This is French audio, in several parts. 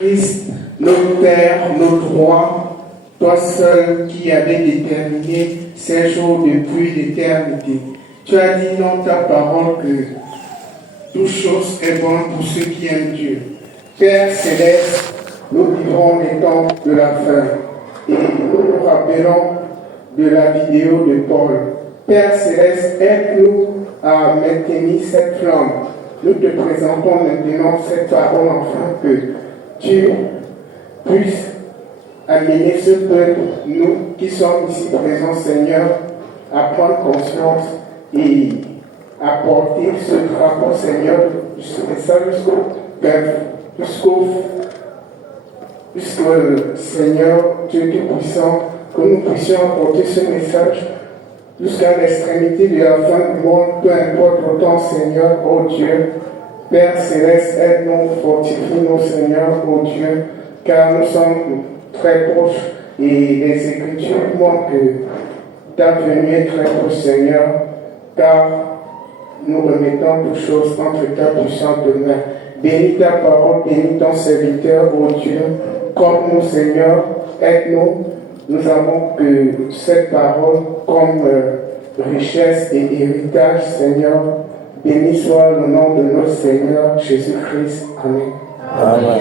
Christ, notre Père, notre Roi, toi seul qui avais déterminé ces jours depuis l'éternité. Tu as dit dans ta parole que toute chose est bonne pour ceux qui aiment Dieu. Père céleste, nous vivons les temps de la fin et nous nous rappelons de la vidéo de Paul. Père céleste, aide-nous à maintenir cette flamme. Nous te présentons maintenant cette parole afin que tu puisses amener ce peuple, nous qui sommes ici présents, Seigneur, à prendre conscience et à porter ce drapeau, Seigneur, jusqu'au Seigneur, Dieu Tout-Puissant, que nous puissions apporter ce message jusqu'à l'extrémité de la fin du monde, peu importe le temps, Seigneur, ô Dieu. Père Céleste, aide-nous, fortifie-nous, Seigneur, ô Dieu, car nous sommes très proches et les Écritures montrent que ta venue est très proche, Seigneur, car nous remettons toutes choses entre ta puissante main. Bénis ta parole, bénis ton serviteur, ô Dieu, comme nous, Seigneur, aide-nous. Nous avons que cette parole comme richesse et héritage, Seigneur. Béni soit le nom de notre Seigneur Jésus-Christ. Amen. Amen.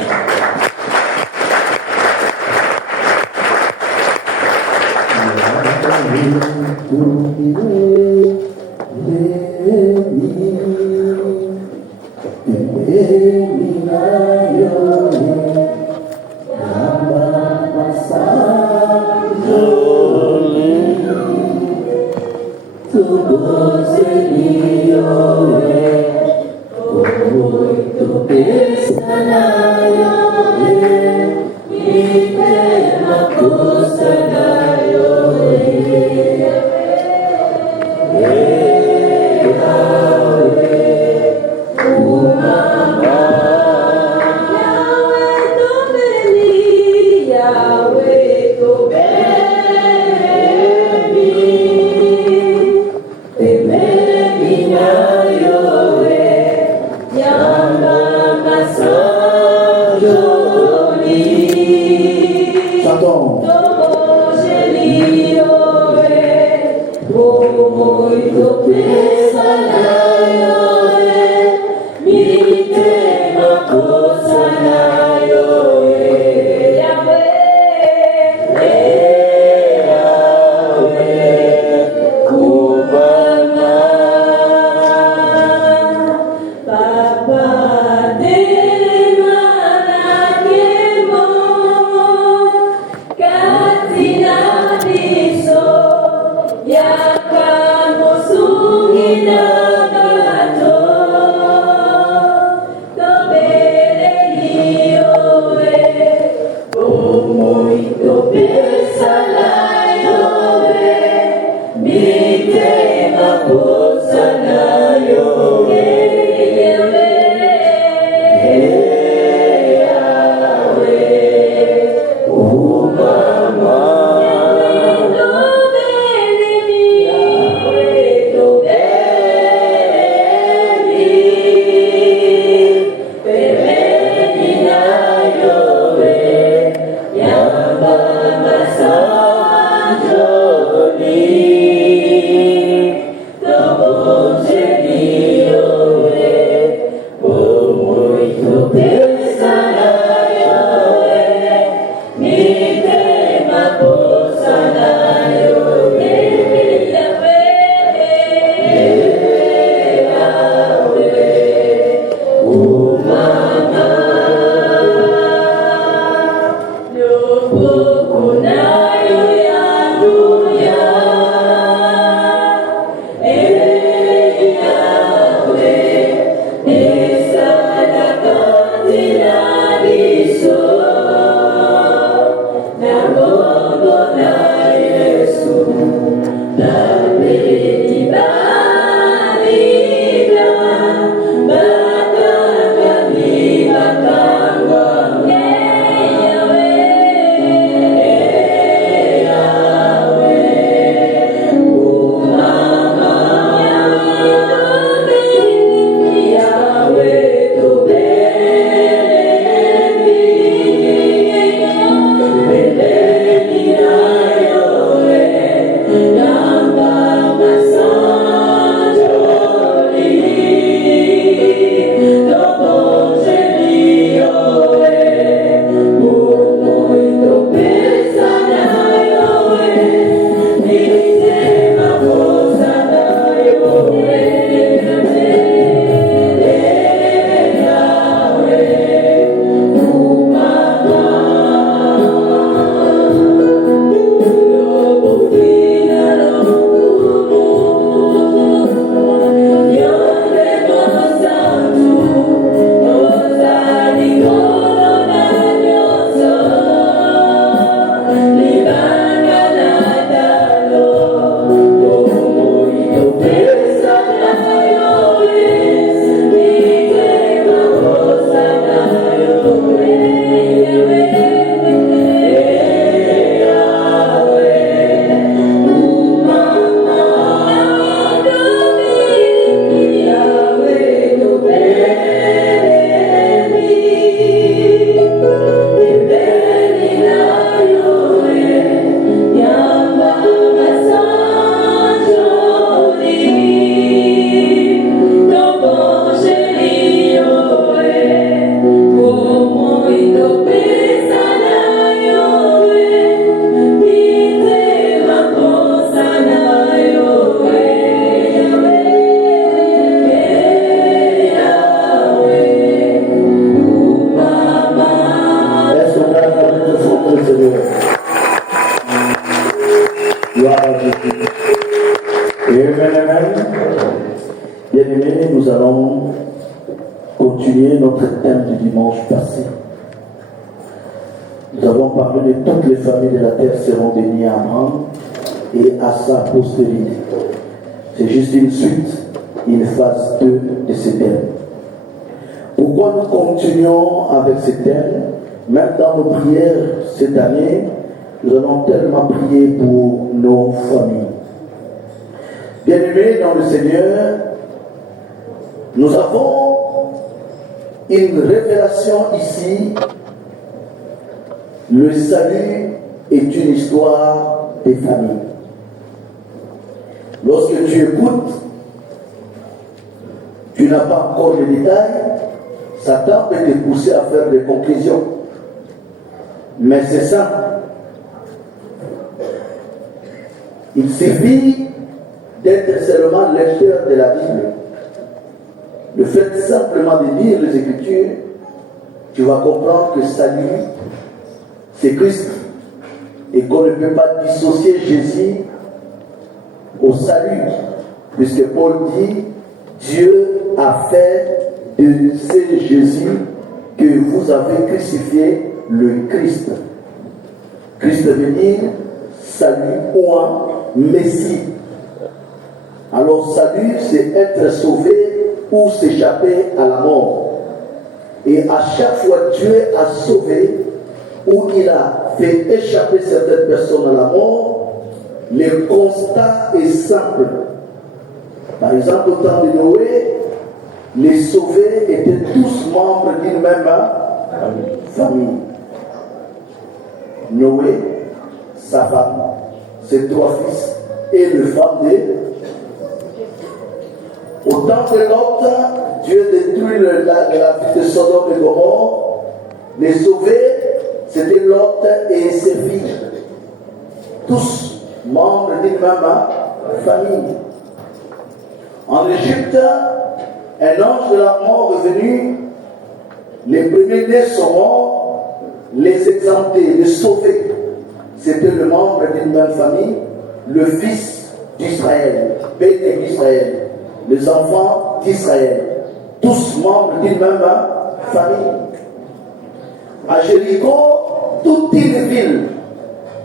Yamba nous allons continuer notre thème du dimanche passé. Nous avons parlé de toutes les familles de la terre seront bénies à Abraham et à sa postérité. C'est juste une suite, une phase 2 de ce thème. Pourquoi nous continuons avec ce thème? Même dans nos prières cette année, nous allons tellement prier pour nos familles. Bien-aimés dans le Seigneur, nous avons une révélation ici. Le salut est une histoire des familles. Lorsque tu écoutes, tu n'as pas encore les détails, Satan peut te pousser à faire des conclusions. Mais c'est simple. Il suffit d'être seulement lecteur de la Bible. Le fait simplement de lire les Écritures, tu vas comprendre que salut, c'est Christ. Et qu'on ne peut pas dissocier Jésus au salut. Puisque Paul dit, Dieu a fait de ce Jésus que vous avez crucifié le Christ. Christ veut dire salut ou un Messie. Alors salut, c'est être sauvé ou s'échapper à la mort. Et à chaque fois Dieu a sauvé ou il a fait échapper certaines personnes à la mort, le constat est simple. Par exemple, au temps de Noé, les sauvés étaient tous membres d'une même famille. Noé, sa femme, ses 3 fils et le femme de. Au temps de Lot, Dieu détruit la ville de Sodome et Gomorrhe. Les sauvés, c'était Lot et ses filles. Tous membres d'une même famille. En Égypte, un ange de la mort est venu. Les premiers-nés sont morts, les exemptés, les sauvés. C'était le membre d'une même famille, le fils d'Israël, béni d'Israël, les enfants d'Israël, tous membres d'une même famille. À Jéricho, toute une ville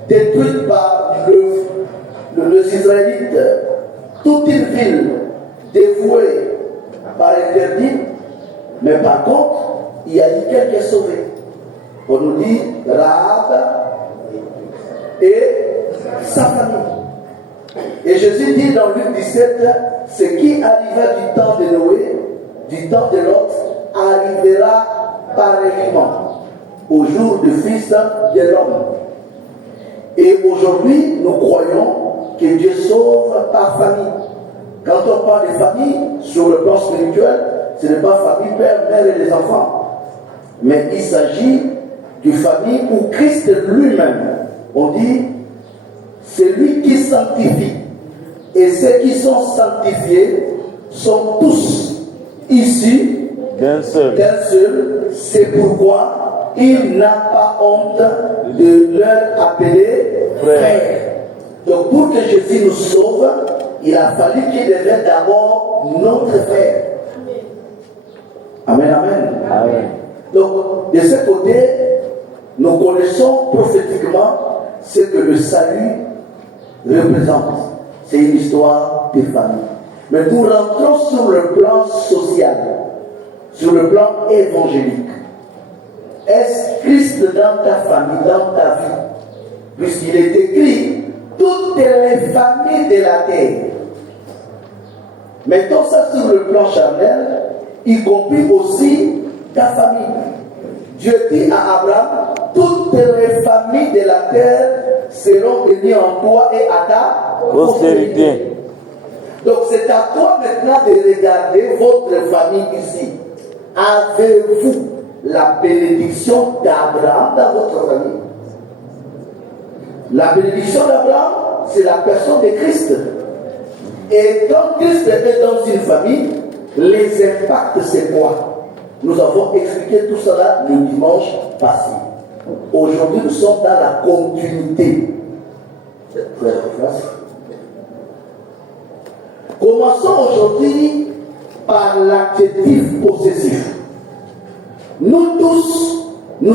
détruite par les Israélites, toute une ville dévouée par interdit, mais par contre, il y a eu quelques sauvés. On nous dit Rahab et sa famille. Et Jésus dit dans Luc 17, ce qui arriva du temps de Noé, du temps de Lot, arrivera pareillement au jour du Fils de l'homme. Et aujourd'hui, nous croyons que Dieu sauve par famille. Quand on parle de famille, sur le plan spirituel, ce n'est pas famille, père, mère et les enfants. Mais il s'agit d'une famille où Christ lui-même, on dit, c'est lui qui sanctifie. Et ceux qui sont sanctifiés sont tous issus d'un seul. C'est pourquoi il n'a pas honte de leur appeler frère. Donc pour que Jésus nous sauve, il a fallu qu'il devienne d'abord notre frère. Amen, amen. Amen. Donc de ce côté, nous connaissons prophétiquement ce que le salut représente. C'est une histoire de famille. Mais nous rentrons sur le plan social, sur le plan évangélique. Est-ce Christ dans ta famille, dans ta vie? Puisqu'il est écrit, toutes les familles de la terre. Mettons ça sur le plan charnel, y compris aussi ta famille. Dieu dit à Abraham, toutes les familles de la terre seront bénies en toi et à ta postérité. Donc c'est à toi maintenant de regarder votre famille ici. Avez-vous la bénédiction d'Abraham dans votre famille? La bénédiction d'Abraham, c'est la personne de Christ. Et quand Christ est dans une famille, les impacts, c'est quoi? Nous avons expliqué tout cela le dimanche passé. Aujourd'hui, nous sommes dans la continuité. Commençons aujourd'hui par l'adjectif possessif. Nous tous, nous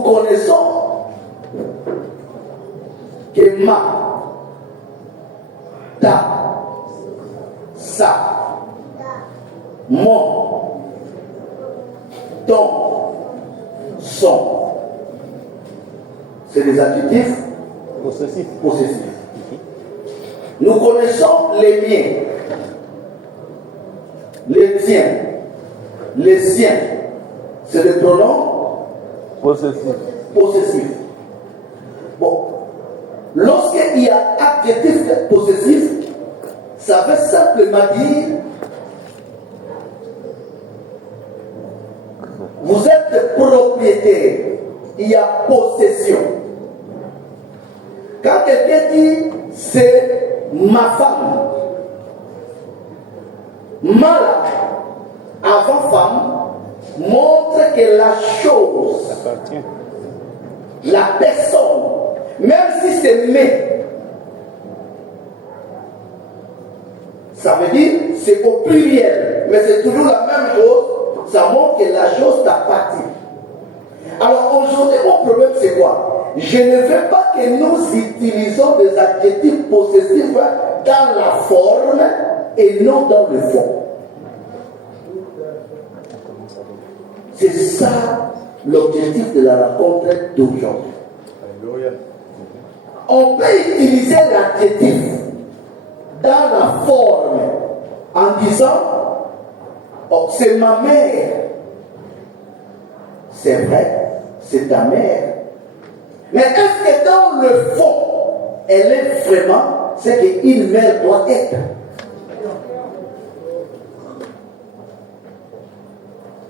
connaissons que ma, ta, sa, mon, ton, son. C'est des adjectifs possessifs. Nous connaissons les miens, les tiens, les siens. C'est des pronoms possessifs. Bon. Lorsqu'il y a adjectif possessif, ça veut simplement dire vous êtes propriétaire. Il y a possession. Quand quelqu'un dit c'est ma femme, mâle avant femme montre que la chose, la personne, même si c'est mais, ça veut dire c'est au pluriel, mais c'est toujours la même chose. Ça montre que la chose t'appartient. Alors aujourd'hui, mon problème c'est quoi? Je ne veux pas que nous utilisons des adjectifs possessifs dans la forme et non dans le fond. C'est ça l'objectif de la rencontre d'aujourd'hui. On peut utiliser l'adjectif dans la forme en disant oh, c'est ma mère. C'est vrai, c'est ta mère. Mais est-ce que dans le fond, elle est vraiment ce qu'une mère doit être?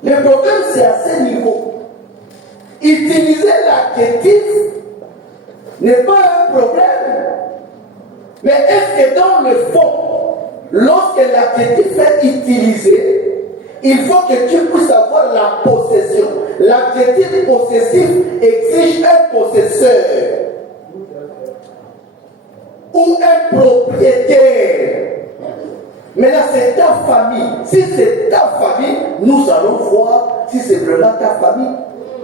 Le problème, c'est à ce niveau. Utiliser l'adjectif n'est pas un problème. Mais est-ce que dans le fond, lorsque l'adjectif est utilisé, il faut que tu puisses avoir la possession. L'adjectif possessif exige un possesseur ou un propriétaire. Maintenant, c'est ta famille. Si c'est ta famille, nous allons voir si c'est vraiment ta famille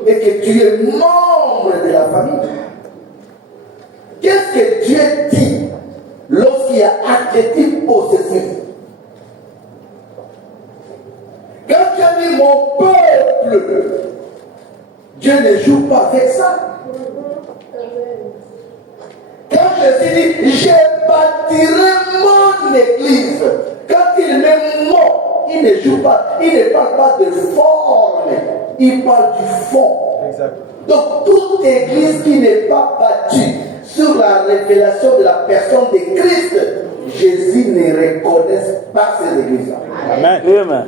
et que tu es membre de la famille. Qu'est-ce que Dieu dit lorsqu'il y a adjectif possessif? Quand tu as dit mon peuple, Dieu ne joue pas avec ça. Quand Jésus dit je bâtirai mon église, quand il met mot, il ne joue pas, il ne parle pas de forme, il parle du fond. Exact. Donc toute église qui n'est pas bâtie sur la révélation de la personne de Christ, Jésus ne reconnaît pas ces églises-là. Amen. Amen.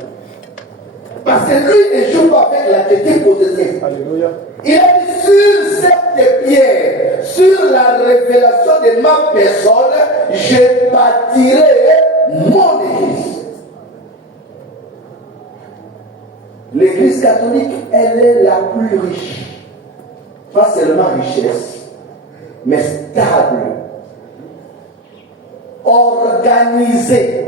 Parce que lui ne joue pas avec l'adjectif possessif. Alléluia. Il a dit sur cette pierre, sur la révélation de ma personne, je bâtirai mon église. L'église catholique, elle est la plus riche. Pas seulement richesse, mais stable, organisée.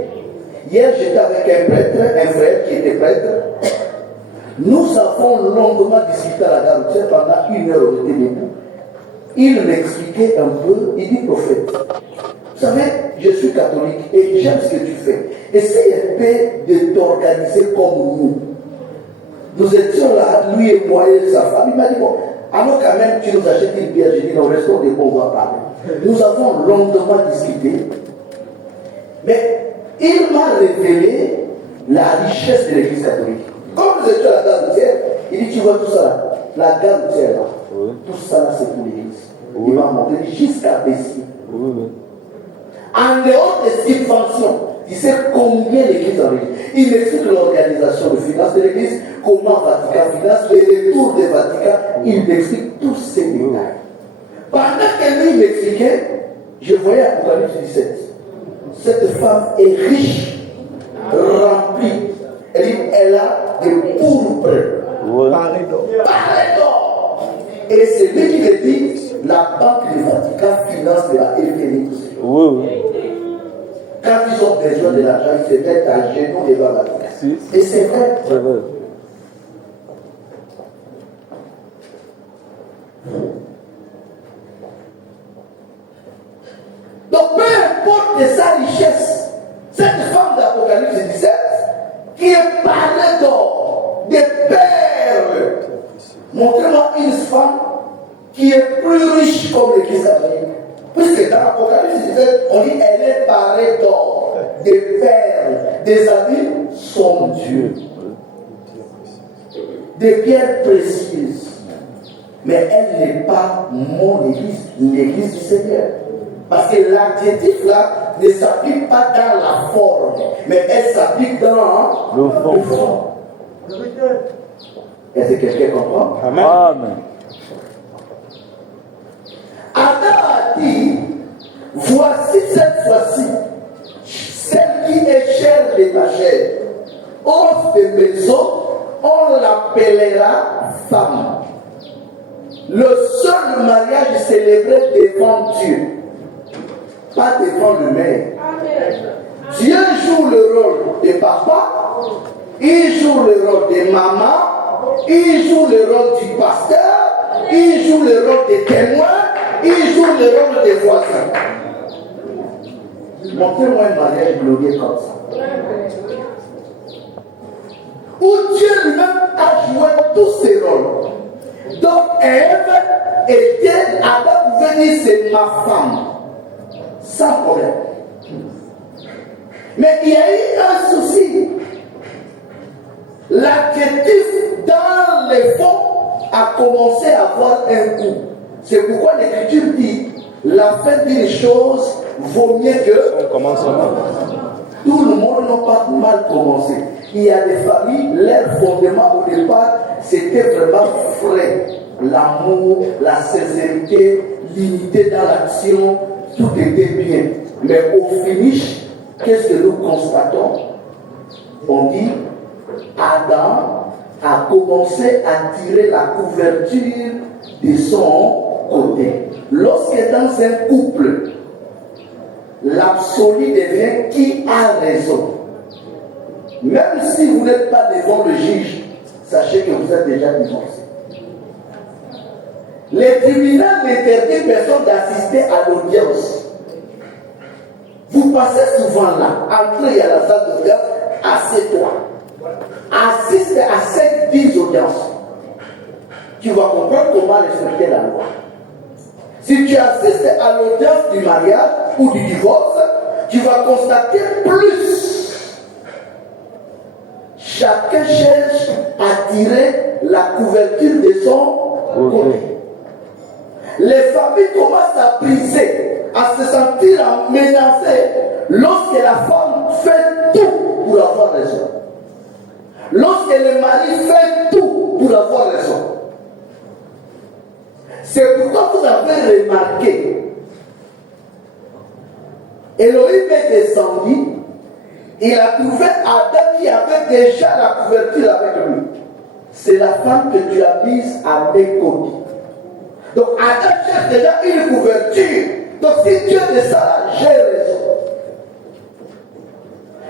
Hier, j'étais avec un prêtre, un frère qui était prêtre. Nous avons longuement discuté à la gare routière pendant 1 heure, on était debout. Il m'expliquait un peu, il dit prophète, vous savez, je suis catholique et j'aime ce que tu fais. Essaye un peu de t'organiser comme nous. Nous étions là, lui et moi et sa femme. Il m'a dit, bon, alors quand même, tu nous achètes une bière. J'ai dit, non, restons debout, on va parler. Nous avons longuement discuté. Mais il m'a révélé la richesse de l'église catholique. Comme nous étions à la gare routière, il dit, tu vois tout ça là, la gare routière là, oui. Tout ça là c'est pour l'église. Oui. Il m'a montré jusqu'à Bessie. Oui. En dehors des subventions, tu sais combien l'église a réussi. Il explique l'organisation de finances de l'église, comment Vatican finance, les retours de Vatican, il explique tous ces détails. Pendant que lui m'expliquait, je voyais Apocalypse 17. Cette femme est riche, remplie. Elle a des pourpres. Paré d'or. Et c'est lui qui me dit, la banque du Vatican finance de la FNI. Oui. Quand quand ils ont besoin de l'argent, ils se mettent à genoux devant la terre. Et c'est vrai. Donc peu importe sa richesse, cette femme d'Apocalypse 17 qui est parlée d'or, de perles, montrez-moi une femme qui est plus riche comme l'Église catholique. Puisque dans l'Apocalypse 17, on dit elle est parée d'or, des perles, des habits somptueux, des pierres précieuses. Mais elle n'est pas mon Église, l'Église du Seigneur. Parce que l'adjectif là ne s'applique pas dans la forme, mais elle s'applique dans le fond. Est-ce que quelqu'un comprend? Amen. Adam a dit, voici cette fois-ci, celle qui est chère de ma chair. Hors de maison, on l'appellera femme. Le seul mariage célébré devant Dieu, pas devant le maire. Dieu joue le rôle de papa, il joue le rôle de maman, il joue le rôle du pasteur, il joue le rôle des témoins, il joue le rôle des voisins. Montrez-moi un mariage glorieux comme ça. Où Dieu lui-même a joué tous ses rôles. Donc Ève était, Adam pouvait dire c'est ma femme, sans problème. Mais il y a eu un souci. L'adjectif dans les fonds a commencé à avoir un coup. C'est pourquoi l'Écriture dit la fin d'une chose vaut mieux que Son commencement. Tout le monde n'a pas mal commencé. Il y a des familles, leur fondement au départ, c'était vraiment frais. L'amour, la sincérité, l'unité dans l'action, tout était bien. Mais au finish, qu'est-ce que nous constatons? On dit, Adam a commencé à tirer la couverture de son côté. Lorsque dans un couple, l'absolu devient qui a raison. Même si vous n'êtes pas devant le juge, sachez que vous êtes déjà divorcé. Les tribunaux n'interdisent personne d'assister à l'audience. Vous passez souvent là, entrez à la salle d'audience, assieds-toi. Assiste à 5-10 audiences. Tu vas comprendre comment respecter la loi. Si tu assistes à l'audience du mariage ou du divorce, tu vas constater plus. Chacun cherche à tirer la couverture de son côté. Les familles commencent à briser, à se sentir menacées lorsque la femme fait tout pour avoir raison. Lorsque le mari fait tout pour avoir raison. C'est pourquoi vous avez remarqué, Elohim est descendu, il a trouvé Adam qui avait déjà la couverture avec lui. C'est la femme que tu as mise à mes côtés. Donc Adam cherche déjà une couverture. Donc si Dieu descend là, j'ai raison.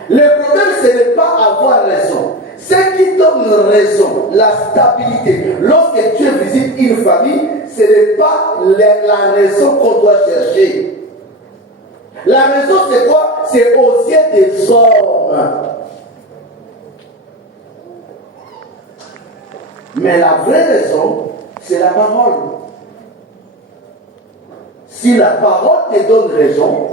Le problème, ce n'est pas avoir raison. Ce qui donne raison, la stabilité, lorsque Dieu visite une famille, ce n'est pas la raison qu'on doit chercher. La raison, c'est quoi? C'est aux yeux des hommes. Mais la vraie raison, c'est la parole. Si la parole te donne raison,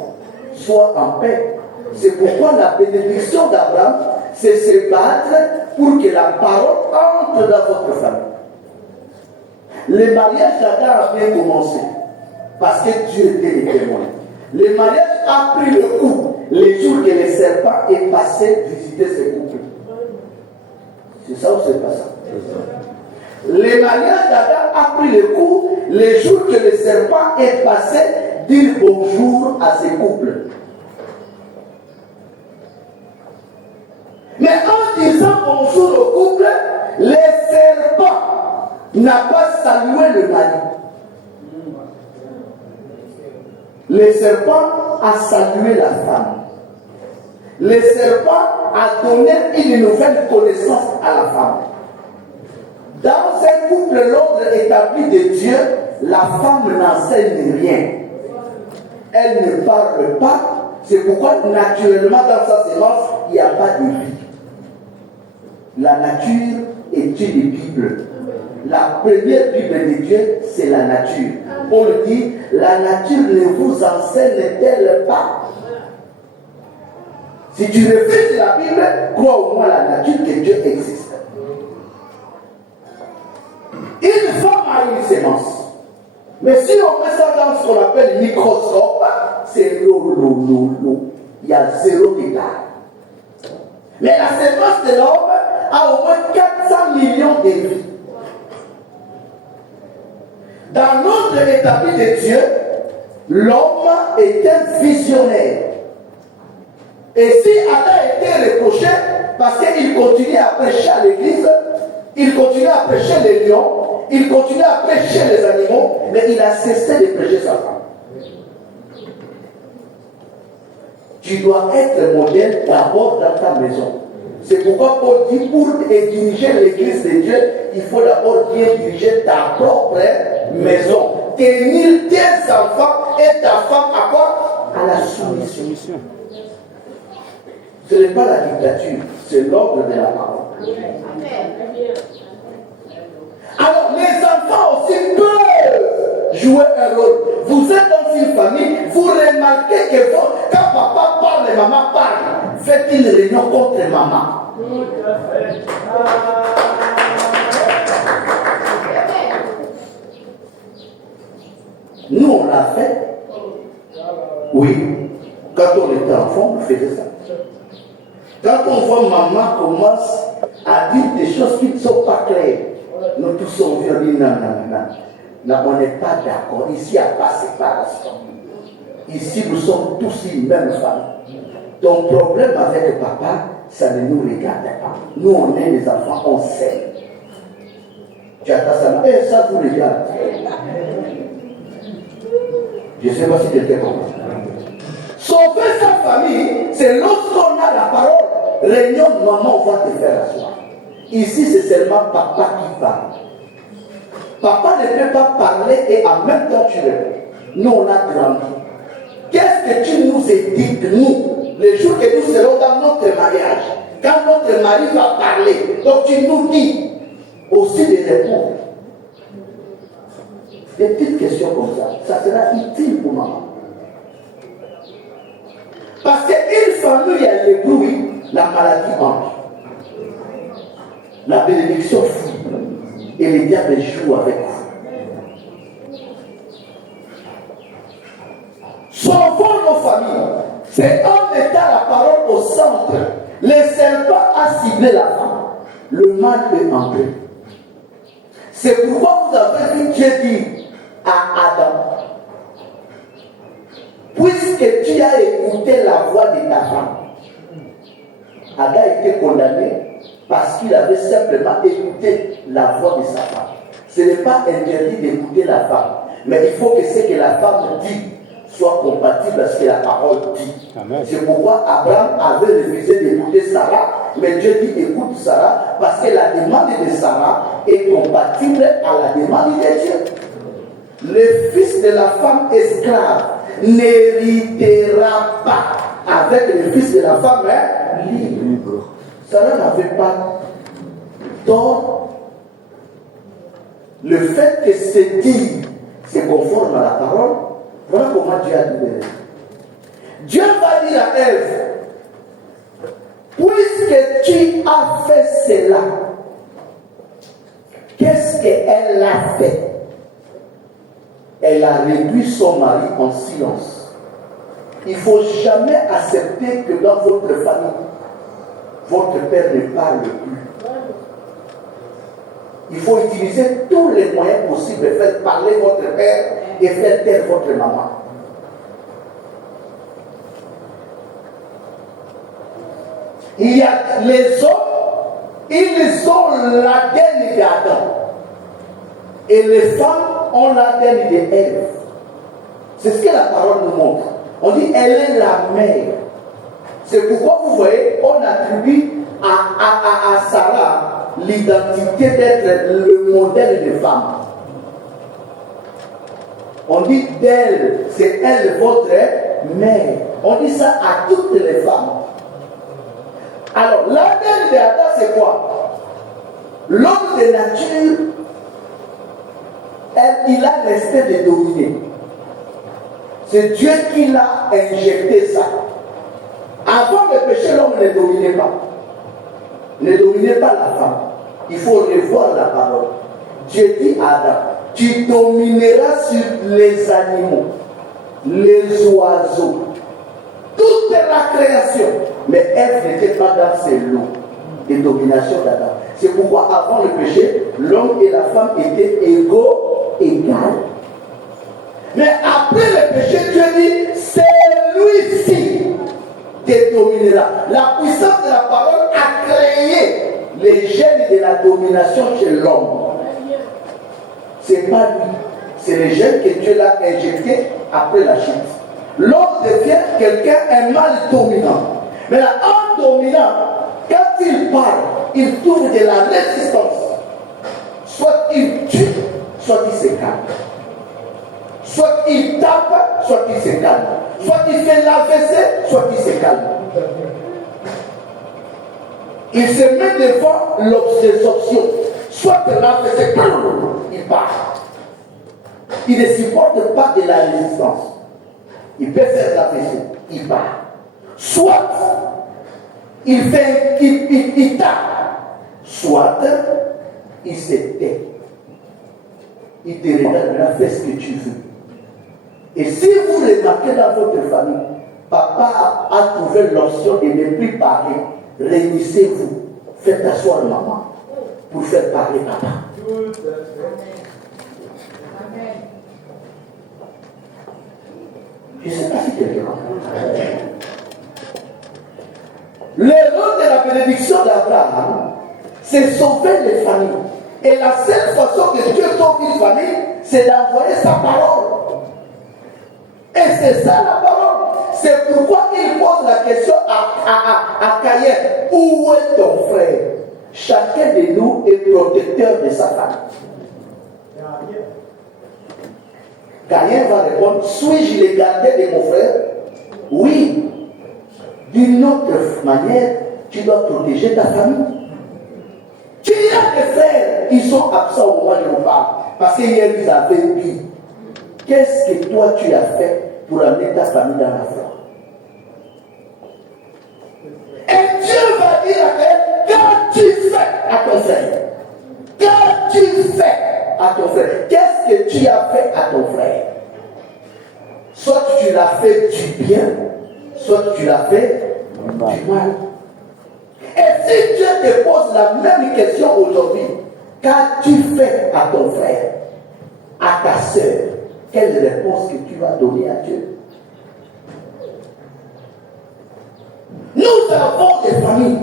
sois en paix. C'est pourquoi la bénédiction d'Abraham, c'est se battre pour que la parole entre dans votre famille. Le mariage d'Adam a bien commencé parce que Dieu était le témoin. Le mariage a pris le coup les jours que le serpent est passé visiter ce couple. C'est ça ou c'est pas ça? Le mariage d'Adam a pris le coup les jours que le serpent est passé dire bonjour à ce couple. Mais en disant bonjour au couple, le serpent n'a pas salué le mari. Le serpent a salué la femme. le serpent a donné une nouvelle connaissance à la femme. Dans un couple, l'ordre établi de Dieu, la femme n'enseigne rien. Elle ne parle pas. C'est pourquoi naturellement dans sa sémence, il n'y a pas de vie. La nature est une Bible. La première Bible de Dieu, c'est la nature. Paul dit, la nature ne vous enseigne-t-elle pas? Si tu refuses la Bible, crois au moins la nature que Dieu existe. Une femme a une sémence. Mais si on met ça dans ce qu'on appelle microscope, c'est l'eau. Il y a zéro détail. Mais la sémence de l'homme a au moins 400 millions de vies. Dans l'ordre établi de Dieu, l'homme est un visionnaire. Et si Adam a été reproché parce qu'il continue à prêcher à l'église, il continue à prêcher les lions, il continue à prêcher les animaux, mais il a cessé de prêcher sa femme. Tu dois être modèle d'abord dans ta maison. C'est pourquoi Paul dit, pour diriger l'église de Dieu, il faut d'abord bien diriger ta propre maison. Tenir tes enfants et ta femme à quoi? À la soumission. Ce n'est pas la dictature, c'est l'ordre de la parole. Alors, les enfants aussi peuvent jouer un rôle. Vous êtes dans une famille, vous remarquez que quand papa parle et maman parle, faites une réunion contre maman. Nous, on l'a fait. Oui. Quand on était enfant, on faisait ça. Quand on voit maman commence à dire des choses qui ne sont pas claires, nous tous on vient dire non, on n'est pas d'accord. Ici, il n'y a pas de séparation. Ici, nous sommes tous une même famille. Ton problème avec papa, ça ne nous regarde pas. Nous, on est des enfants, on sait. Tu attends ça, et ça vous regarde. Je ne sais pas si quelqu'un comprend. Sauver sa famille, c'est lorsqu'on a la parole. Réunion de maman, on va te faire asseoir. Ici, c'est seulement papa qui parle. Papa ne peut pas parler et en même temps tu réponds. Nous, on a grandi. Qu'est-ce que tu nous édites, nous, le jour que nous serons dans notre mariage, quand notre mari va parler, donc tu nous dis aussi de répondre. Des petites questions comme ça sera utile pour maman. Parce qu'une famille, il y a le bruit, la maladie entre. La bénédiction fuit. Et les diables jouent avec vous. Sauvons nos familles. C'est en mettant la parole au centre. Le serpent a ciblé la femme. Le mal est entré. C'est pourquoi vous avez vu Dieu dire à Adam, puisque tu as écouté la voix de ta femme. Adam a été condamné parce qu'il avait simplement écouté la voix de sa femme. Ce n'est pas interdit d'écouter la femme, mais il faut que ce que la femme dit soit compatible à ce que la parole dit. Amen. C'est pourquoi Abraham avait refusé d'écouter Sarah, mais Dieu dit écoute Sarah parce que la demande de Sarah est compatible à la demande de Dieu. Le fils de la femme esclave n'héritera pas avec le fils de la femme libre. Sarah n'avait pas tort. Le fait que c'est dit, c'est conforme à la parole. Voilà comment Dieu a libéré. Dieu va dire à Ève, puisque tu as fait cela, qu'est-ce qu'elle a fait? Elle a réduit son mari en silence. Il ne faut jamais accepter que dans votre famille, votre père ne parle plus. Il faut utiliser tous les moyens possibles de faire parler votre père et faire taire votre maman. Il y a les hommes, ils ont l'ADN d'Adam. Et les femmes ont l'ADN d'Ève. C'est ce que la parole nous montre. On dit elle est la mère. C'est pourquoi vous voyez, on attribue à Sarah l'identité d'être le modèle de femme. On dit d'elle, c'est elle votre mère. On dit ça à toutes les femmes. Alors, l'ADN de Adam, c'est quoi? L'homme de nature, il a l'instinct de dominer. C'est Dieu qui l'a injecté ça. Avant le péché, l'homme ne dominait pas. Ne dominait pas la femme. Il faut revoir la parole. Dieu dit à Adam, tu domineras sur les animaux, les oiseaux, toute la création. Mais Ève n'était pas dans ces lots de domination d'Adam. C'est pourquoi avant le péché, l'homme et la femme étaient égaux, égales. Mais après le péché, Dieu dit, c'est lui-ci qui dominera. La puissance de la parole a créé les gènes de la domination chez l'homme. C'est pas lui, c'est les gènes que Dieu l'a injectés après la chute. L'homme devient quelqu'un, un mâle dominant. Mais là, en dominant, quand il parle, il trouve de la résistance. Soit il tue, soit il se calme. Soit il tape, soit il se calme. Soit il fait l'AVC, soit il se calme. Il se met devant l'obsession. Soit l'AVC, il part. Il ne supporte pas de la résistance. Il peut faire l'AVC, il part. Soit il tape, soit il se tait. Il te regarde maintenant, fais ce que tu veux. Et si vous remarquez dans votre famille, papa a trouvé l'option de ne plus parler, réunissez-vous, faites asseoir maman pour faire parler papa. Je ne sais pas si quelqu'un comprend. Le rôle de la bénédiction d'Abraham, c'est sauver les familles. Et la seule façon que Dieu sauve une famille, c'est d'envoyer sa parole. Et c'est ça la parole. C'est pourquoi il pose la question à Caïn. Où est ton frère? Chacun de nous est protecteur de sa famille. Caïn va répondre, suis-je le gardien de mon frère? Oui. D'une autre manière, tu dois protéger ta famille. Tu as des frères, ils sont absents au moment où on parle. Parce qu'hier, ils avaient dit, qu'est-ce que toi tu as fait pour amener ta famille dans la foi? Et Dieu va dire à elle, qu'as-tu fait à ton frère? Qu'as-tu fait à ton frère? Qu'est-ce que tu as fait à ton frère? Soit tu l'as fait du bien, soit tu l'as fait du mal. Et si Dieu te pose la même question aujourd'hui, qu'as-tu fait à ton frère, à ta soeur, quelle réponse que tu vas donner à Dieu? Nous avons des familles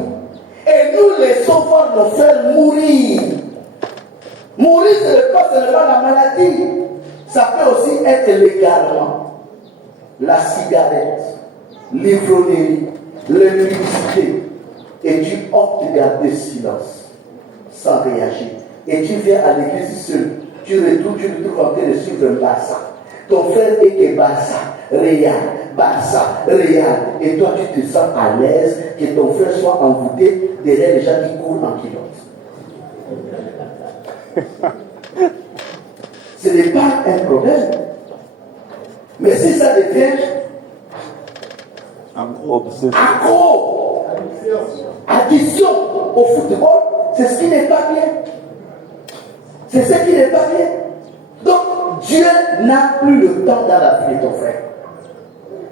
et nous laissons voir nos frères mourir. Mourir, ce n'est pas seulement la maladie, ça peut aussi être l'égarement, la cigarette, l'ivrognerie, l'impudicité. Et tu optes de garder silence, sans réagir. Et tu viens à l'église seul. Tu retrouves en train de suivre un Barça. Ton frère est que Barça, Real, Barça, Real. Et toi, tu te sens à l'aise que ton frère soit envoûté derrière les gens qui courent en kilote. Ce n'est pas un problème. Mais si ça devient accro, addiction au football, c'est ce qui n'est pas bien. C'est ce qui n'est pas bien. Donc, Dieu n'a plus le temps dans la vie de ton frère.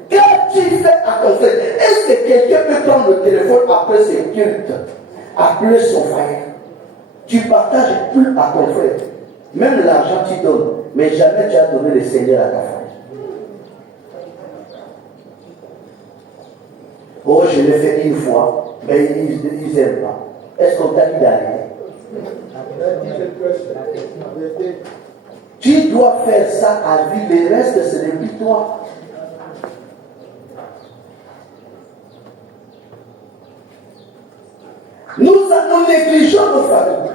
Qu'as-tu fait à ton frère? Est-ce que quelqu'un peut prendre le téléphone après ses cultes, appeler son frère? Tu partages plus à ton frère. Même l'argent tu donnes, mais jamais tu as donné le Seigneur à ta frère. Oh, je l'ai fait une fois, mais ils n'aiment pas. Est-ce qu'on t'a dit d'arrêter? Tu dois faire ça à vie, le reste, ce n'est plus toi. Nous négligeons nos familles.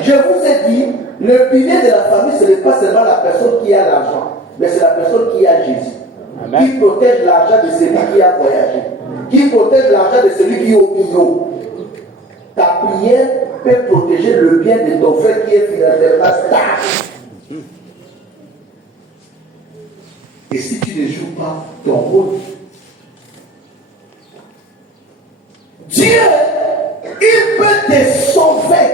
Je vous ai dit, le pilier de la famille, ce n'est pas seulement la personne qui a l'argent, mais c'est la personne qui a Jésus. Amen. Qui protège l'argent de celui qui a voyagé. Qui protège l'argent de celui qui est au bureau. Ta prière peut protéger le bien de ton frère qui est financièrement stable. Et si tu ne joues pas ton rôle, Dieu, il peut te sauver.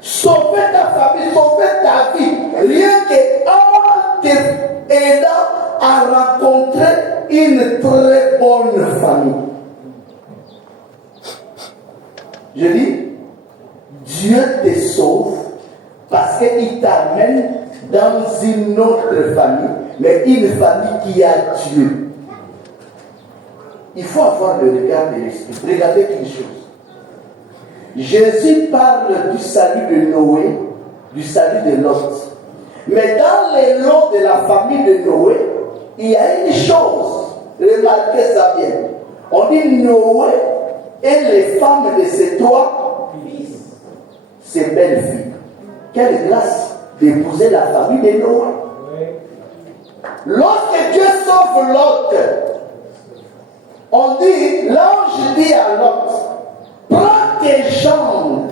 Sauver ta famille, sauver ta vie. Rien qu'en t'aidant à rencontrer une très bonne famille. Je dis, Dieu te sauve parce qu'il t'amène dans une autre famille, mais une famille qui a Dieu. Il faut avoir le regard de l'esprit. Regardez une chose. Jésus parle du salut de Noé, du salut de Lot. Mais dans les noms de la famille de Noé, il y a une chose. Remarquez ça bien. On dit Noé et les femmes de ses trois fils, ses belles filles. Quelle grâce d'épouser la famille de Noé. Lorsque Dieu sauve Lot, on dit, l'ange dit à Lot, prends tes gendres.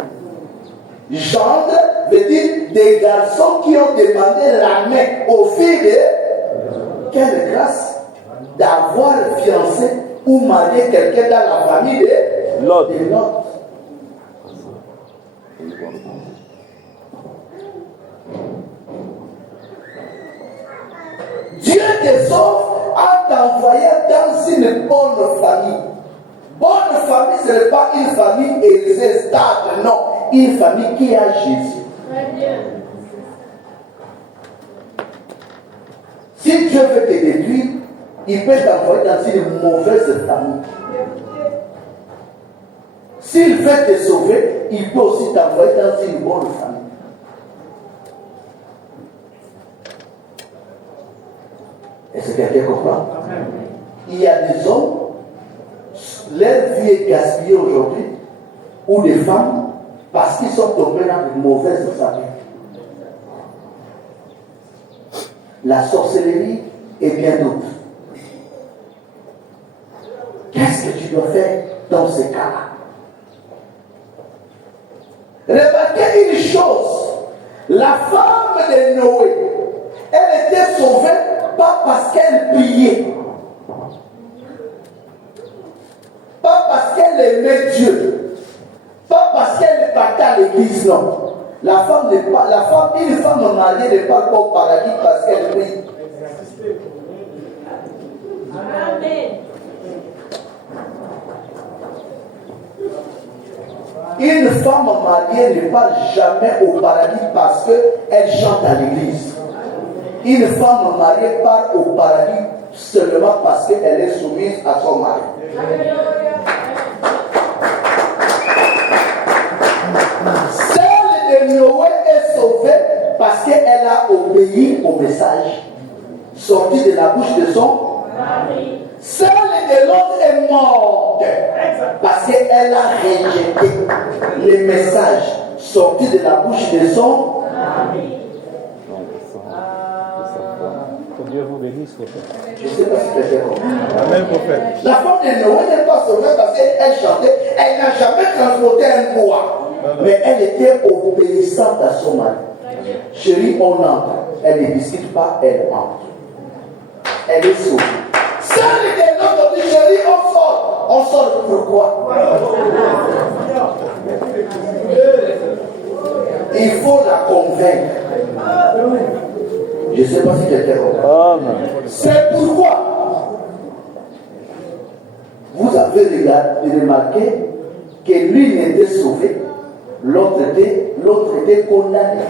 Gendre veut dire des garçons qui ont demandé la main aux filles de... Quelle grâce d'avoir fiancé ou marié quelqu'un dans la famille de Lot. Dieu te sauve en t'envoyant dans une bonne famille. Bonne famille, ce n'est pas une famille aisée, stable, non. Une famille qui a Jésus. Si Dieu veut te détruire, il peut t'envoyer dans une mauvaise famille. S'il veut te sauver, il peut aussi t'envoyer dans une bonne famille. Est-ce que quelqu'un comprend? Il y a des hommes, leur vie est gaspillée aujourd'hui, ou des femmes, parce qu'ils sont tombés dans une mauvaise famille. La sorcellerie et bien d'autres. Qu'est-ce que tu dois faire dans ces cas-là? Remarquez une chose. La femme de Noé, elle était sauvée pas parce qu'elle priait, pas parce qu'elle aimait Dieu, pas parce qu'elle partait à l'église, non. Une femme mariée ne part pas au paradis parce qu'elle prie. Amen. Une femme mariée ne part jamais au paradis parce qu'elle chante à l'église. Une femme mariée part au paradis seulement parce qu'elle est soumise à son mari. Celle de Noé est sauvée parce qu'elle a obéi au message sorti de la bouche de son mari. Celle de l'autre est morte parce qu'elle a rejeté le message sorti de la bouche de son mari. Que Dieu vous bénisse, prophète. Je ne sais pas si quelqu'un comprend. Amen, prophète. La femme de Noé n'est pas sauvée parce qu'elle chantait. Elle n'a jamais transporté un bois. Mais elle était obéissante à son mari. Chérie, on entre. Elle ne discute pas, elle entre. Elle est sauvée. Celle de l'autre dit, chérie, on sort. On sort pourquoi? Il faut la convaincre. Je ne sais pas si quelqu'un comprend. C'est pourquoi vous avez remarqué que l'une était sauvée, l'autre était condamné.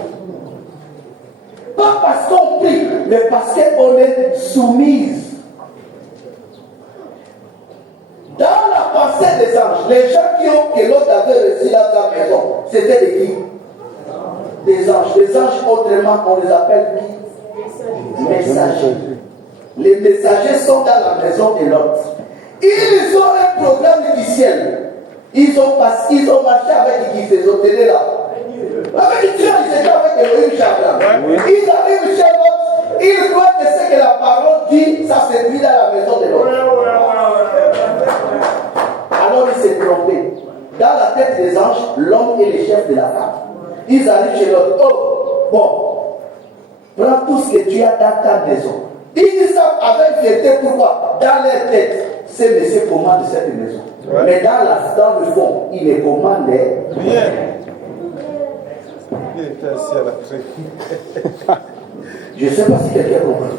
Pas parce qu'on prie, mais parce qu'on est soumise. Dans la pensée des anges, les gens que l'autre avait reçu dans sa maison, c'était des qui? Des anges. Les anges, autrement, on les appelle qui? Messagers. Les messagers sont dans la maison de l'autre. Ils ont un programme du ciel. Ils ont marché avec qui ces hôteliers là. Avec Dieu, ils étaient avec Elohim Chakra. Ils arrivent chez l'autre, ils croient que ce que la parole dit, ça se vit dans la maison de l'autre. Alors ils s'est trompé. Dans la tête des anges, l'homme est le chef de la femme. Ils arrivent chez l'autre. Oh, bon, prends tout ce que tu as dans ta maison. Ils savent avec fierté pourquoi. Dans leur tête, ce monsieur commande cette maison. Ouais. Mais dans le fond, il ne commande rien. Il était assis à la Je ne sais pas si quelqu'un comprend.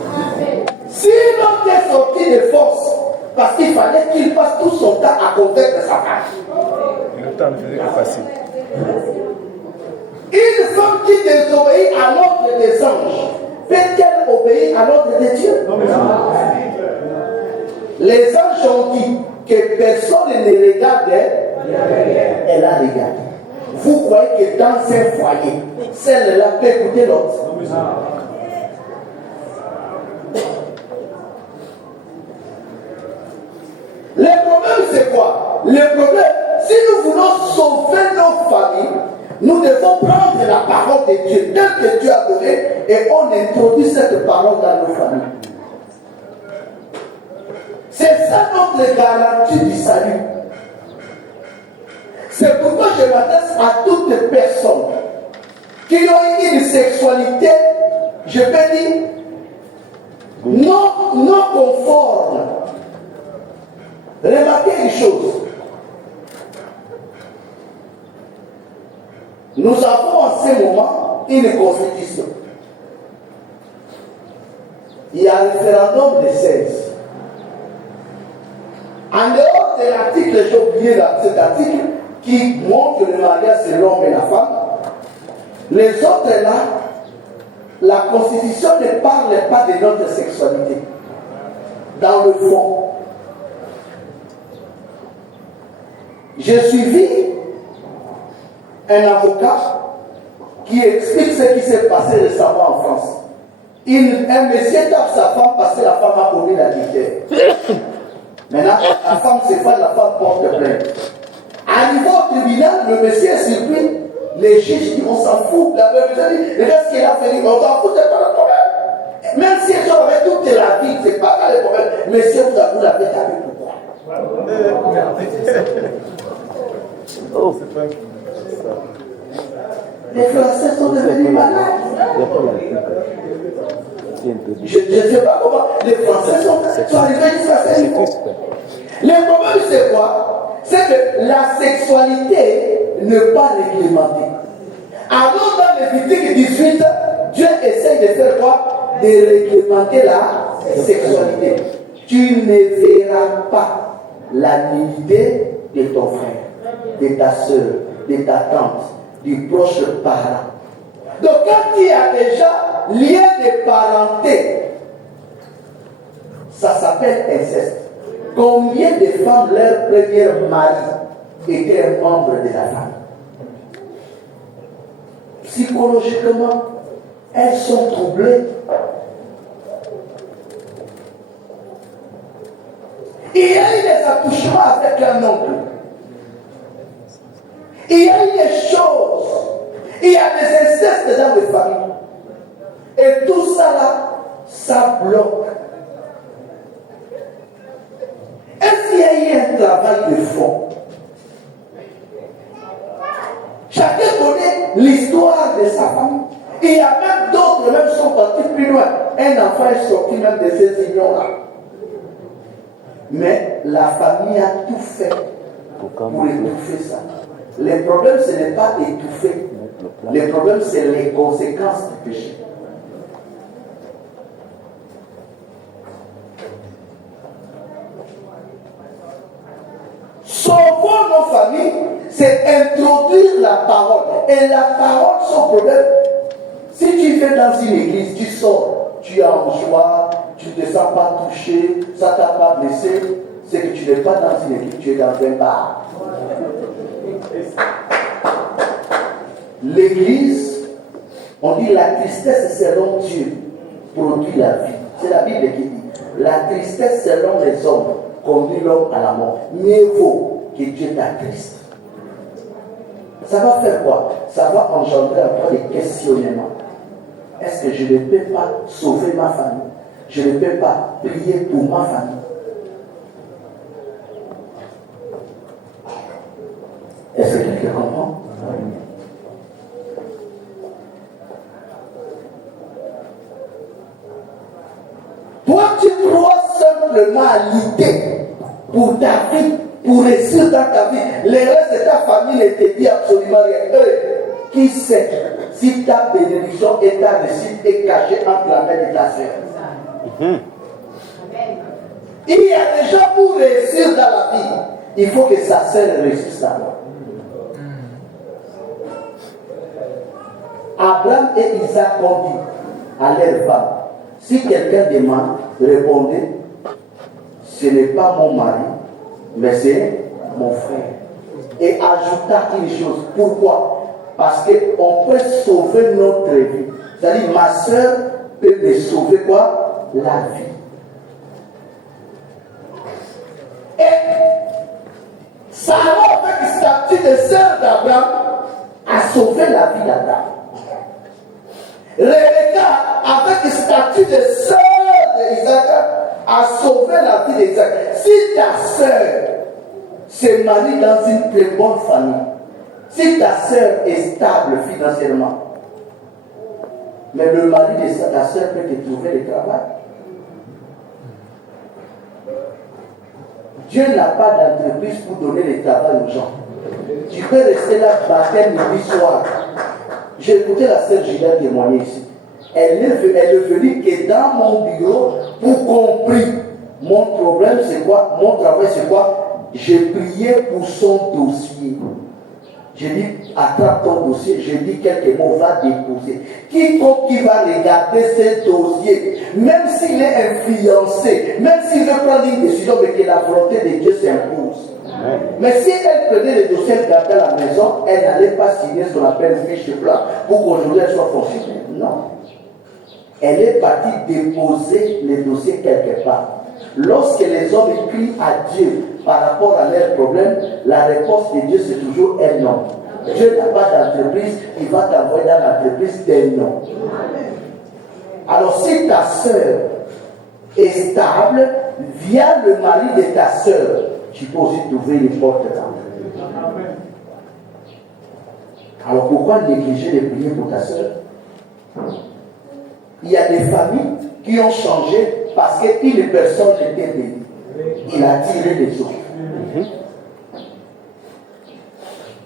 Si l'homme est sorti de force, parce qu'il fallait qu'il passe tout son temps à convaincre sa femme. Le temps ne faisait que passer. Une femme qui désobéit à l'ordre des anges, peut-elle obéir à l'ordre de Dieu? Non. Les anges ont dit que personne ne regardait, elle a regardé. Vous croyez que dans un foyer, celle-là peut écouter l'autre? Le problème, c'est quoi? Le problème, si nous voulons sauver nos familles, nous devons prendre la parole de Dieu, telle que Dieu a donné, et on introduit cette parole dans nos familles. C'est ça notre garantie du salut. C'est pourquoi je m'adresse à toutes les personnes qui ont eu une sexualité, je peux dire, non conforme. Remarquez une chose. Nous avons en ce moment une constitution. Il y a un référendum de 16. En dehors de l'article, j'ai oublié cet article, qui montre que le mariage c'est l'homme et la femme. Les autres là, la Constitution ne parle pas de notre sexualité. Dans le fond, j'ai suivi un avocat qui explique ce qui s'est passé récemment en France. Un monsieur tape sa femme parce que la femme a commis l'adultère. Maintenant, la femme se fait, la femme porte plainte. Arrivé au tribunal, le monsieur est surpris. Les juges disent, on s'en fout. La personne dit, regarde ce qu'il a fait, on s'en fout, c'est pas le problème. Même si elle aurait toute la vie, c'est pas ça le problème. Monsieur, vous l'avez tapé pourquoi? Oh, c'est pas ça. Les Français sont devenus malades. Je ne sais pas comment les Français sont arrivés jusqu'à ce niveau. Le problème, c'est quoi? C'est que la sexualité n'est pas réglementée. Alors, dans Lévitique 18, Dieu essaie de faire quoi? De réglementer la sexualité. Tu ne verras pas la nudité de ton frère, de ta soeur, de ta tante, du proche parent. Donc, quand il y a déjà lien de parenté, ça s'appelle inceste. Combien de femmes, leur premier mari était un membre de la femme? Psychologiquement, elles sont troublées. Il y a eu des attouchements avec un oncle. Il y a eu des choses. Il y a des incestes dans les familles. Et tout ça là, ça bloque. Est-ce qu'il y a eu un travail de fond? Chacun connaît l'histoire de sa famille. Il y a même d'autres, même sont partis plus loin. Un enfant est sorti même de ces unions-là. Mais la famille a tout fait pour étouffer ça. Le problème, ce n'est pas étouffer. Le problème, c'est les conséquences du péché. Sauvons nos familles, c'est introduire la parole. Et la parole, son problème, si tu vas dans une église, tu sors, tu es en joie, tu ne te sens pas touché, ça ne t'a pas blessé, c'est que tu n'es pas dans une église, tu es dans un bar. L'église, on dit la tristesse selon Dieu produit la vie. C'est la Bible qui dit la tristesse selon les hommes conduit l'homme à la mort. Mieux vaut que Dieu t'attriste Ça va faire quoi? Ça va engendrer un peu des questionnements. Est-ce que je ne peux pas sauver ma famille? Je ne peux pas prier pour ma famille? Est-ce que quelqu'un comprend? Toi, tu crois simplement à l'idée pour ta vie, pour réussir dans ta vie. Le reste de ta famille ne te dit absolument rien. Qui sait si ta bénédiction et ta réussite est cachée entre la main de ta soeur? Il y a des gens pour réussir dans la vie. Il faut que sa soeur réussisse d'abord. Abraham et Isaac ont dit à leur femme, si quelqu'un demande, répondez, ce n'est pas mon mari, mais c'est mon frère. Et ajouta une chose. Pourquoi? Parce qu'on peut sauver notre vie. C'est-à-dire, ma soeur peut me sauver quoi? La vie. Et Sarah, avec le statut de sœur d'Abraham, a sauvé la vie d'Abraham. Rebecca, avec le statut de sœur d'Isaac, a sauvé la vie d'Isaac. Si ta sœur se marie dans une très bonne famille, si ta sœur est stable financièrement, mais le mari de ta sœur peut te trouver le travail. Dieu n'a pas d'entreprise pour donner le travail aux gens. Tu peux rester là matin, midi, soir. J'ai écouté la sœur Gilles témoigner ici. Elle est venue que dans mon bureau pour comprendre mon problème c'est quoi, mon travail c'est quoi. J'ai prié pour son dossier. J'ai dit, attrape ton dossier, j'ai dit quelques mots, va déposer. Quiconque qui va regarder ce dossier, même s'il est influencé, même s'il veut prendre une décision, mais que la volonté de Dieu s'impose. Mais si elle prenait le dossier, elle gardait à la maison, elle n'allait pas signer ce qu'on appelle fiche de plan pour qu'aujourd'hui elle soit fonctionnelle. Non. Elle est partie déposer le dossier quelque part. Lorsque les hommes crient à Dieu par rapport à leurs problèmes, la réponse de Dieu c'est toujours un non. Dieu n'a pas d'entreprise, il va t'envoyer dans l'entreprise d'un non. Alors si ta soeur est stable, via le mari de ta soeur, tu peux aussi t'ouvrir les portes d'entrée. Alors pourquoi négliger de prier pour ta soeur? Il y a des familles qui ont changé parce qu'une personne était bénie. Il a tiré les autres.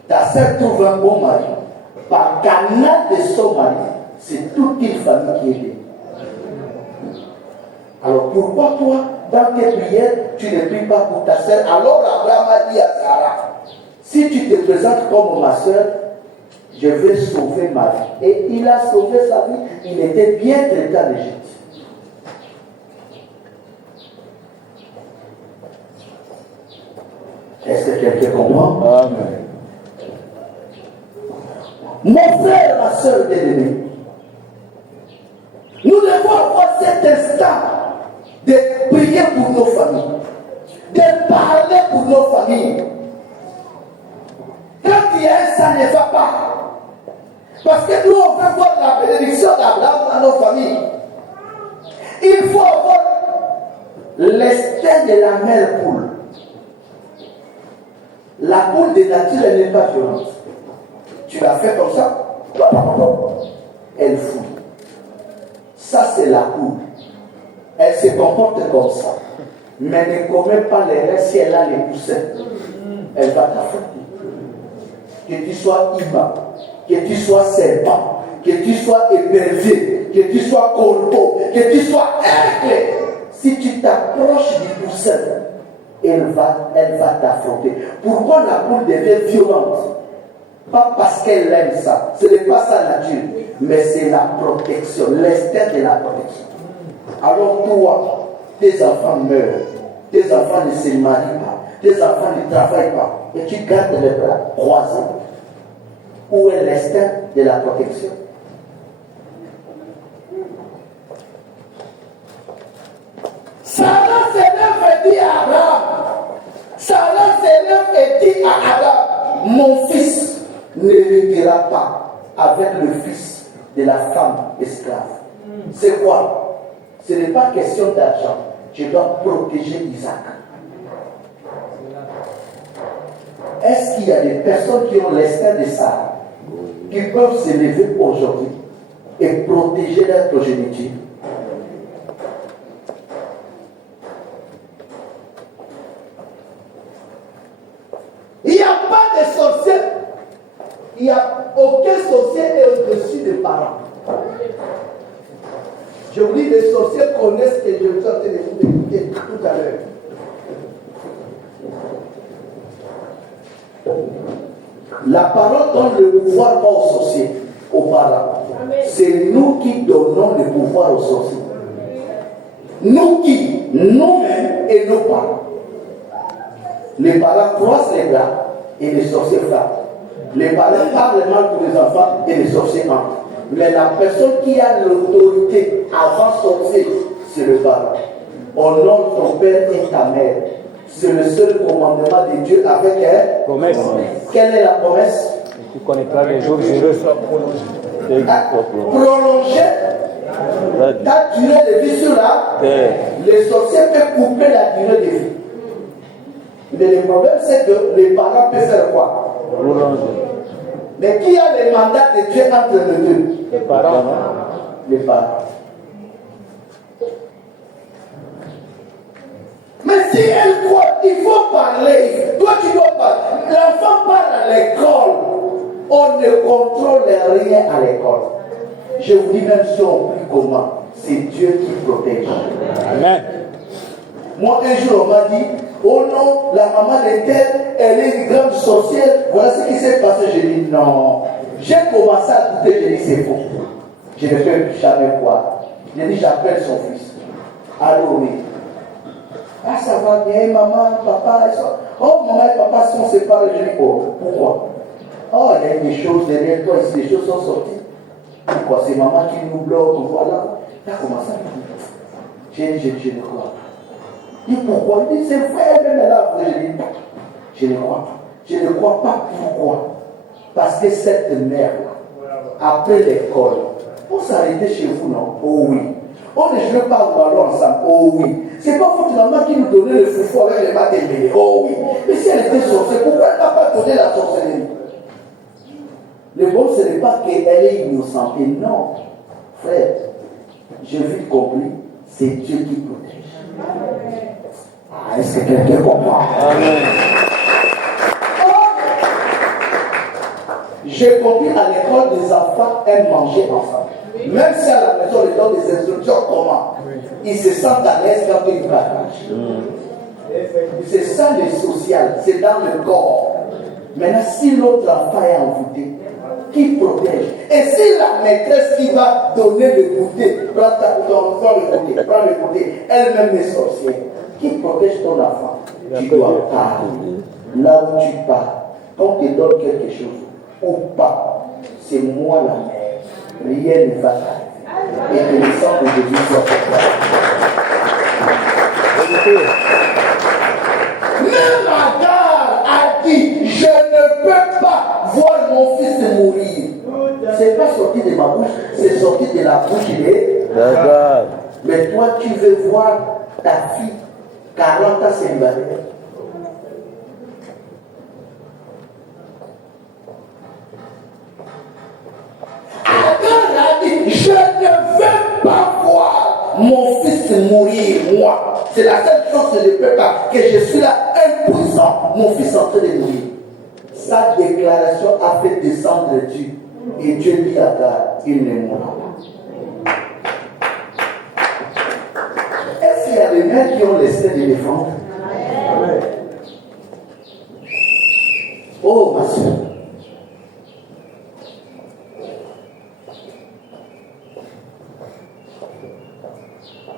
Ta soeur trouve un bon mari. Par canal de son mari, c'est toute une famille qui est bénie. Alors pourquoi toi, dans tes prières, tu ne pries pas pour ta soeur? Alors Abraham a dit à Sarah, si tu te présentes comme ma soeur, je vais sauver ma vie. Et il a sauvé sa vie. Il était bien traité en Égypte. Est-ce que quelqu'un comprend? Amen. Mon frère, ma soeur bien-aimée, nous devons avoir cet instant de prier pour nos familles, de parler pour nos familles. Quand il y a un, ça ne va pas. Parce que nous, on veut voir la bénédiction d'Abraham dans nos familles. Il faut avoir l'instinct de la mère poule. La poule de nature, elle n'est pas violente. Tu la fais comme ça, elle fouille. Ça, c'est la poule. Elle se comporte comme ça. Mais ne commet pas les restes si elle a les poussins. Elle va t'affronter. Que tu sois imam, que tu sois serpent, que tu sois épervier, que tu sois corbeau, que tu sois aigle, si tu t'approches du poussin, elle va t'affronter. Pourquoi la poule devient violente? Pas parce qu'elle aime ça, ce n'est pas sa nature, mais c'est la protection, l'instinct de la protection. Alors toi, tes enfants meurent, tes enfants ne se marient pas, tes enfants ne travaillent pas, et tu gardes les bras croisés. Où est l'instinct de la protection? Sarah s'élève et dit à Abraham, Sarah s'élève et dit à Abraham, mon fils, n'héritera pas avec le fils de la femme esclave. C'est quoi? Ce n'est pas question d'argent. Je dois protéger Isaac. Est-ce qu'il y a des personnes qui ont l'instinct de ça, qui peuvent se lever aujourd'hui et protéger leur progéniture? Il n'y a pas de sorcier. Il n'y a aucun sorcier est au-dessus des parents. Je vous dis, les sorciers connaissent ce que je vous ai en train de vous écouter tout à l'heure. La parole donne le pouvoir pas aux sorciers, aux parents. C'est nous qui donnons le pouvoir aux sorciers. Nous qui, nous-mêmes et nos parents. Les parents croisent les bras et les sorciers frappent. Les parents parlent mal pour les enfants et les sorciers entrent. Mais la personne qui a l'autorité avant sorcier, c'est le parent. Honore ton père et ta mère. C'est le seul commandement de Dieu avec elle. Promesse. Quelle est la promesse? Tu connaîtras les jours heureux. Prolonger ta durée de vie sur la terre. Les sorciers peuvent couper la durée de vie. Mais le problème, c'est que les parents peuvent faire quoi? Prolonger. Mais qui a le mandat de Dieu entre les deux? Les parents. Les parents. Mais si elle croit, il faut parler. Toi, tu dois parler. L'enfant part à l'école. On ne contrôle rien à l'école. Je vous dis, même si on prie comment, c'est Dieu qui protège. Amen. Moi, un jour, on m'a dit, oh non, la maman de tel, elle est une grande sorcière. Voilà ce qui s'est passé. J'ai dit, non. J'ai commencé à douter, j'ai dit, c'est faux. Je ne peux jamais croire. J'ai dit, j'appelle son fils. Allô, oui. Ah, ça va bien, maman, papa. Oh, maman et papa sont séparés. Je dis, oh, pourquoi? Oh, il y a des choses derrière toi, ici, des choses sont sorties. Pourquoi? C'est maman qui nous bloque, voilà. Là, comment ça? J'ai dit, je ne crois pas. Il dit, pourquoi? Il dit, c'est vrai, même là. Je dis, je ne crois pas. Je ne crois pas, pourquoi? Parce que cette mère-là, après l'école, on s'arrêtait chez vous, non? Oh oui. On ne jouait pas au ballon ensemble. Oh oui. C'est pas votre maman qui nous donnait le foufou avec les maths et oh oui. Mais si elle était sorcière, pourquoi elle n'a pas donné la sorcellerie? Le bon, ce n'est pas qu'elle est innocente. Et non, frère, j'ai vite compris, c'est Dieu qui protège. Ah, est-ce que quelqu'un comprend? Amen. J'ai compris à l'école, les enfants aiment manger ensemble. Même si à la maison, on leur donne des instructions comment, ils se sentent à l'aise quand ils partagent. C'est ça le social, c'est dans le corps. Maintenant, si l'autre enfant est envoûté, qui protège? Et si la maîtresse qui va donner le goûter, prends le goûter, elle-même est sorcière, qui protège ton enfant? Tu dois parler. Là où tu pars, quand on te donne quelque chose, ou pas, c'est moi la mère. Rien ne va t'arriver. Et que le sang de Jésus soit pour toi. Même Agar a dit, je ne peux pas voir mon fils mourir. C'est pas sorti de ma bouche, c'est sorti de la bouche d'Agar. Mais toi, tu veux voir ta fille 40 ans célibataire. Je ne veux pas voir mon fils mourir, moi. C'est la seule chose que je ne peux pas. Que je suis là, impuissant, mon fils en train de mourir. Sa déclaration a fait descendre Dieu. Et Dieu dit à Agar, il ne mourra pas. Est-ce qu'il y a des mères qui ont laissé de défendre? Oh, ma soeur.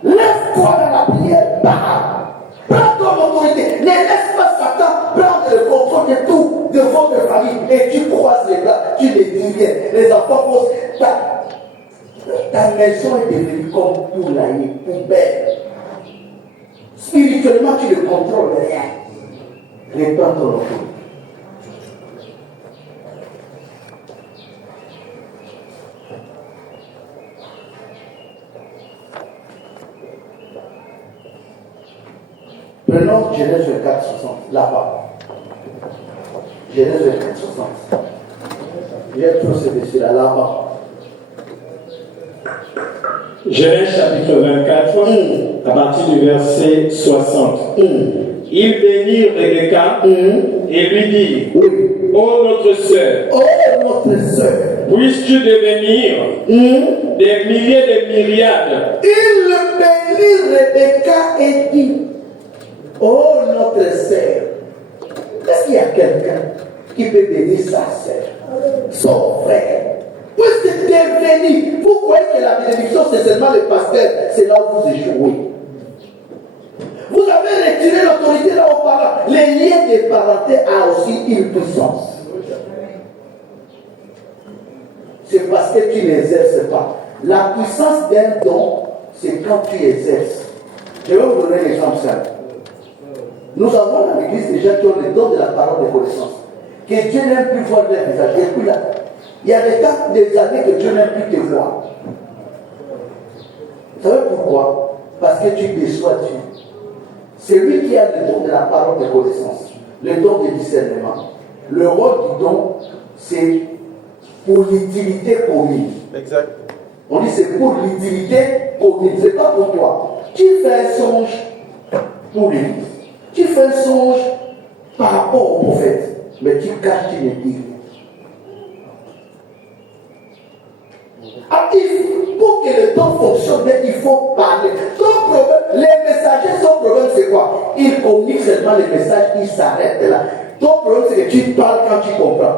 Lève-toi dans la prière, prends ton autorité, ne laisse pas Satan prendre le contrôle de tout, de votre famille, et tu croises les bras, tu les dis bien, les enfants posent, ta maison est devenue comme poulailler, poubelle. Spirituellement, tu ne contrôles rien. Reprends ton autorité. Prenons Genèse 24, 60, là-bas. Genèse 24, 60. J'ai trop ce dessus-là, là-bas. Genèse chapitre 24, à partir du verset 60. Il bénit Rebecca et lui dit, ô notre sœur, puisses-tu devenir des milliers de myriades. Il bénit Rebecca et dit, ô notre sœur. Est-ce qu'il y a quelqu'un qui peut bénir sa sœur, son frère? Puisque tu es béni, vous croyez que la bénédiction c'est seulement le pasteur, c'est là où vous échouez. Vous avez retiré l'autorité là aux parents. Les liens de parenté a aussi une puissance. C'est parce que tu n'exerces pas. La puissance d'un don, c'est quand tu exerces. Je vais vous donner l'exemple simple. Nous avons dans l'église des gens qui ont le don de la parole de connaissance. Que Dieu n'aime plus voir leur visage. Et puis là, il y a des temps, des années que Dieu n'aime plus te voir. Vous savez pourquoi? Parce que tu déçois Dieu. C'est lui qui a le don de la parole de connaissance, le don de discernement. Le rôle du don, c'est pour l'utilité commune. Exact. On dit c'est pour l'utilité commune, c'est pas pour toi. Tu fais un songe pour l'église. Tu fais un songe par rapport au prophète, mais tu caches, tu ne dis rien. Pour que le don fonctionne, il faut parler. Ton problème, les messagers, son problème c'est quoi? Ils communiquent seulement les messages, ils s'arrêtent là. Ton problème c'est que tu parles quand tu comprends.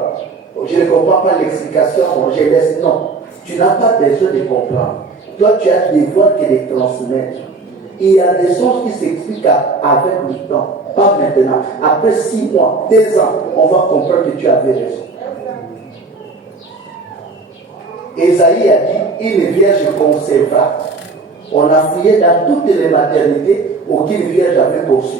Je ne comprends pas l'explication, je laisse. Non, tu n'as pas besoin de comprendre. Toi tu as des voix que de transmettre. Il y a des choses qui s'expliquent avec le temps, pas maintenant. Après 6 mois, 2 ans, on va comprendre que tu avais raison. Esaïe a dit, une vierge concevra. On a fouillé dans toutes les maternités aucune vierge avait conçu.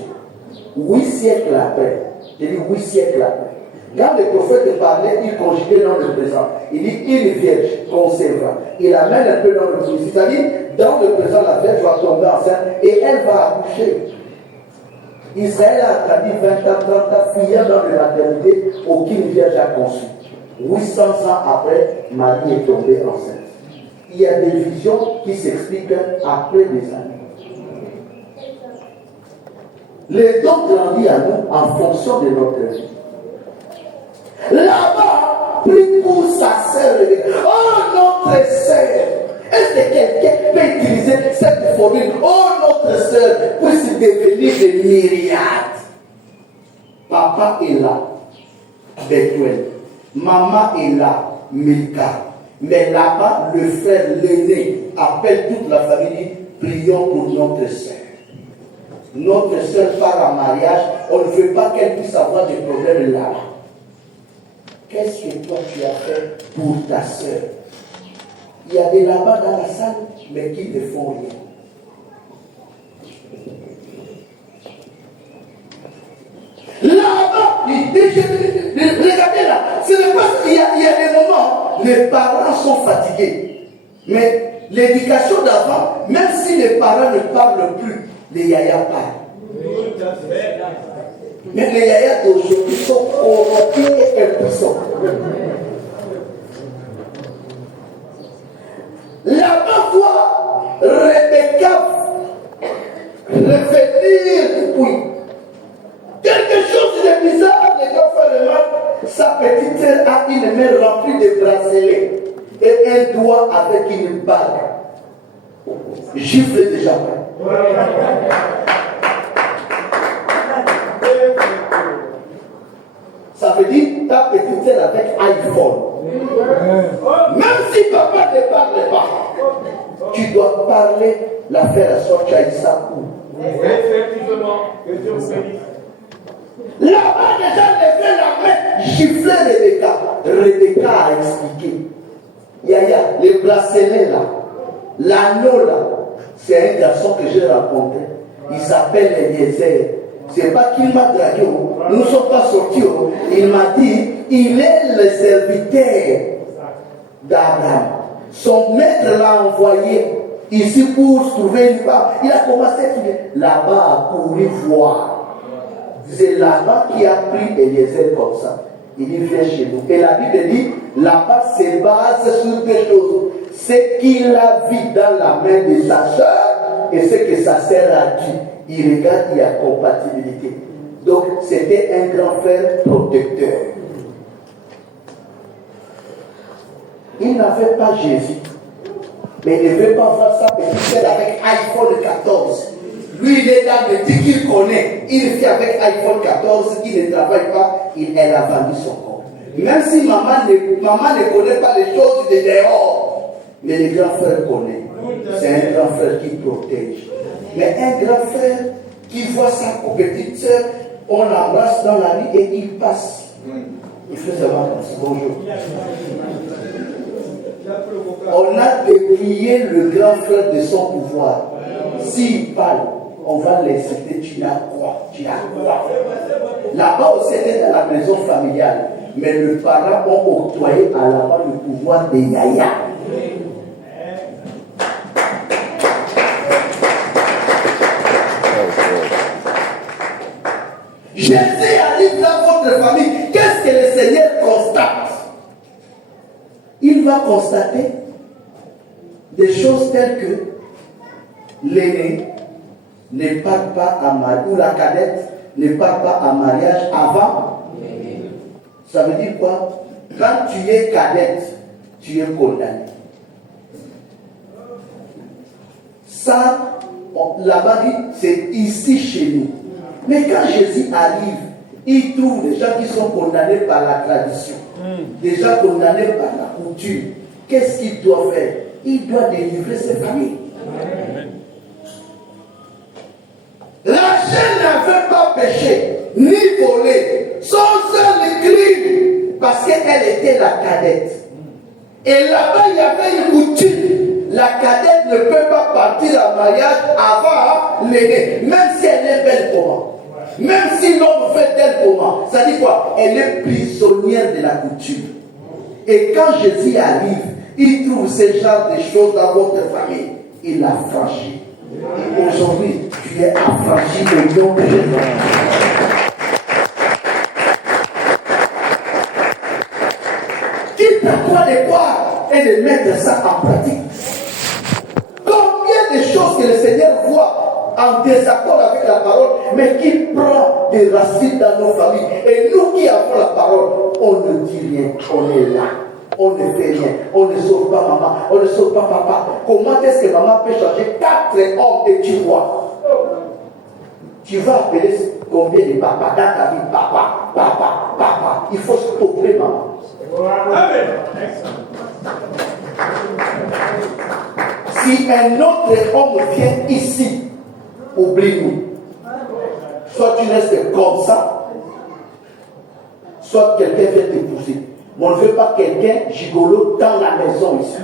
8 siècles après, je dis 8 siècles après, quand le prophète parlait, il conjuguait dans le présent. Il dit, une vierge concevra. Il amène un peu dans le présent. C'est-à-dire, dans le présent, la vierge va tomber enceinte et elle va accoucher. Israël a attendu 20 ans, 30 ans, fouillant dans les maternités, aucune vierge a conçu. 800 ans après, Marie est tombée enceinte. Il y a des visions qui s'expliquent après des années. Les dons grandissent à nous en fonction de notre vie. Là-bas, prie pour sa sœur. Oh, notre sœur. Est-ce que quelqu'un peut utiliser cette formule? Oh, notre sœur puisse devenir des myriades. Papa est là, Bethuel. Maman est là, Milka. Mais là-bas, le frère l'aîné appelle toute la famille, prions pour notre sœur. Notre sœur part en mariage, on ne veut pas qu'elle puisse avoir des problèmes là. Qu'est-ce que toi tu as fait pour ta sœur? Il y a des là-bas dans la salle, mais qui ne font rien. Là-bas, regardez là, ce n'est pas qu'il y a des moments, les parents sont fatigués. Mais l'éducation d'avant, même si les parents ne parlent plus, les yayas parlent. Mais les yayas d'aujourd'hui sont corrompus et impuissants. Là-bas, quoi, Rebecca revenir, oui. Quelque chose de bizarre, les gars font remarque, sa petite sœur a une main remplie de bracelets et un doigt avec une bague. Gifle déjà. Ça veut dire ta petite sœur avec iPhone. Même si papa ne parle pas, tu dois parler, la faire sortir à sa cour. Effectivement, que Dieu vous bénisse. Là-bas, déjà, levé la main, gifler Rebecca. Rebecca a expliqué. Yaya, les bracelets là, l'anneau là, c'est un garçon que j'ai rencontré. Il s'appelle Eliezer. C'est pas qu'il m'a dragué. Nous ne sommes pas sortis. Il m'a dit, il est le serviteur d'Abraham. Son maître l'a envoyé. ici pour trouver une femme. Il a commencé à trouver là-bas à courir voir. C'est là-bas qu'il a pris Eliezer comme ça. Il dit viens chez nous. Et la Bible dit là-bas se base sur deux choses. Ce qu'il a vu dans la main de sa soeur et ce que sa sœur a dit. Il regarde, il y a compatibilité. Donc c'était un grand frère protecteur. Il n'avait pas Jésus. Mais il ne veut pas voir sa petite sœur avec iPhone 14. Lui, il est là, il dit qu'il connaît. Il vit avec iPhone 14, il ne travaille pas, elle a vendu son corps. Même si maman ne connaît pas les choses de dehors, mais le grand frère connaît. C'est un grand frère qui protège. Mais un grand frère qui voit sa petite sœur, on l'embrasse dans la rue et il passe. Il fait seulement comme ça. Bonjour. On a déplié le grand frère de son pouvoir. S'il parle, on va l'insulter. Tu as quoi? Tu as quoi? Là-bas aussi, c'était dans la maison familiale. Mais les parents ont octroyé à là-bas le pouvoir des yaya. Jésus arrive dans votre famille. Qu'est-ce que le Seigneur constate? Il va constater des choses telles que l'aîné ne part pas à mariage, ou la cadette ne part pas à mariage avant. Ça veut dire quoi? Quand tu es cadette, tu es condamné. Ça, là-bas dit, c'est ici chez nous. Mais quand Jésus arrive, il trouve des gens qui sont condamnés par la tradition, des gens condamnés par la coutume. Qu'est-ce qu'il doit faire? Il doit délivrer ses familles. La chaîne n'avait pas péché, ni volé. Son seul crime, parce qu'elle était la cadette. Et là-bas, il y avait une coutume. La cadette ne peut pas partir en mariage avant l'aîné, même si elle est belle comment. Même si l'homme fait tel comment. Ça dit quoi? Elle est prisonnière de la coutume. Et quand Jésus arrive, il trouve ce genre de choses dans votre famille. Il l'a franchi. Et aujourd'hui, tu es affranchi de nom de Jésus. Quitte à toi de croire et de mettre ça en pratique. Combien de choses que le Seigneur voit en désaccord avec la parole, mais qui prend des racines dans nos familles. Et nous qui avons la parole, on ne dit rien, on est là. On ne fait rien, on ne sauve pas maman, on ne sauve pas papa. Comment est-ce que maman peut changer 4 hommes et tu vois? Tu vas appeler combien de papas dans ta vie? Papa, papa, papa. Il faut stopper maman. Amen. Si un autre homme vient ici, oublie-nous. Soit tu restes comme ça, soit quelqu'un vient te pousser. Mais on ne veut pas quelqu'un gigolo dans la maison ici.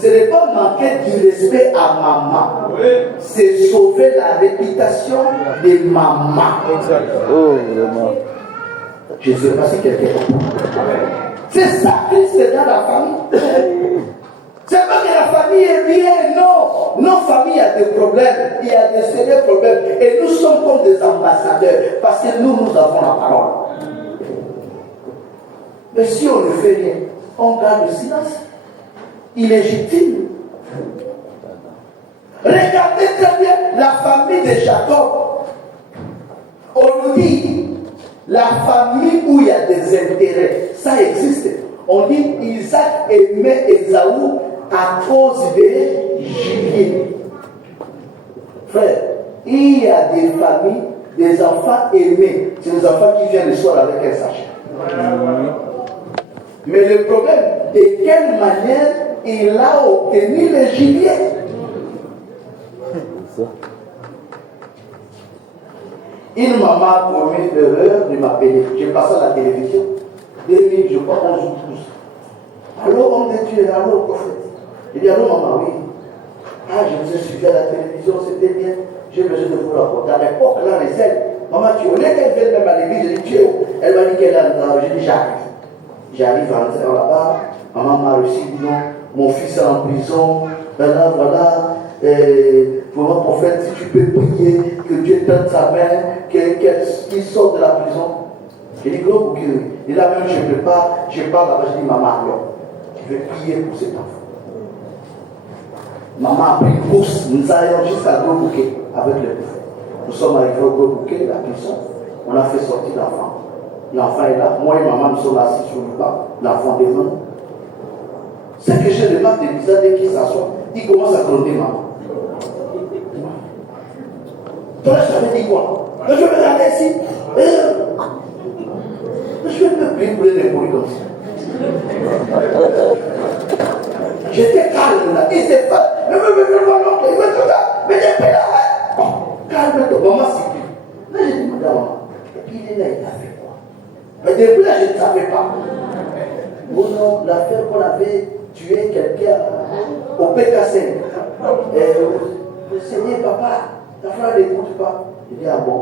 Ce n'est pas manquer du respect à maman. C'est sauver la réputation de maman. Je ne sais pas si quelqu'un comprend. C'est ça Christ dans la famille. C'est pas que la famille est bien, non. Nos familles ont des problèmes. Il y a des sérieux problèmes. Et nous sommes comme des ambassadeurs. Parce que nous avons la parole. Mais si on ne fait rien, on garde le silence. Illégitime. Regardez très bien la famille de Jacob. On nous dit, la famille où il y a des intérêts, ça existe. On dit Isaac aimait Ésaü à cause de gibier. Frère, il y a des familles, des enfants aimés. C'est des enfants qui viennent le soir avec un sachet. Mais le problème, de quelle manière il a obtenu le gibier? Une maman a commis l'erreur de m'appeler. J'ai passé à la télévision. 2000, je crois, 11 ou 12. Allô, homme de Dieu, allô, prophète. Il dit, allô, maman, oui. Ah, je vous ai suivi à la télévision, c'était bien. J'ai besoin de vous raconter. À l'époque, là, les ailes. Maman, tu connais qu'elle vient même à l'église? J'ai dit, tu es où? Elle m'a dit qu'elle est là. J'ai dit, j'arrive. J'arrive en entrant là-bas. Maman m'a reçu, dit non. mon fils est en prison, voilà, vraiment prophète, si tu peux prier, que Dieu tende sa main, qu'il sorte de la prison. J'ai dit, gros, et là même, je parle là-bas, je dis, maman, alors, je vais prier pour cet enfant. Maman a pris une course, nous allions jusqu'à Gros Bouquet avec le prophète. Nous sommes arrivés au Gros Bouquet, la prison, on a fait sortir l'enfant. L'enfant est là, moi et maman, nous sommes assis sur le banc, l'enfant devant. Ce que je remarque de bizarre, dès qu'il s'assoit, il commence à gronder maman. Toi, je t'avais dit quoi? Je vais regarder ici. Je vais me prier pour les épaules comme ça. J'étais calme là, il s'est fait. Il veut tout ça. Mais j'ai pris la main. Calme-toi, maman s'y prie. Là, j'ai dit, madame, il est là, il a fait quoi? Mais depuis là, je ne savais pas. Oh non, l'affaire qu'on avait tué quelqu'un au PK5. Le Seigneur, papa, ta frère n'écoute pas. Il dit, ah bon?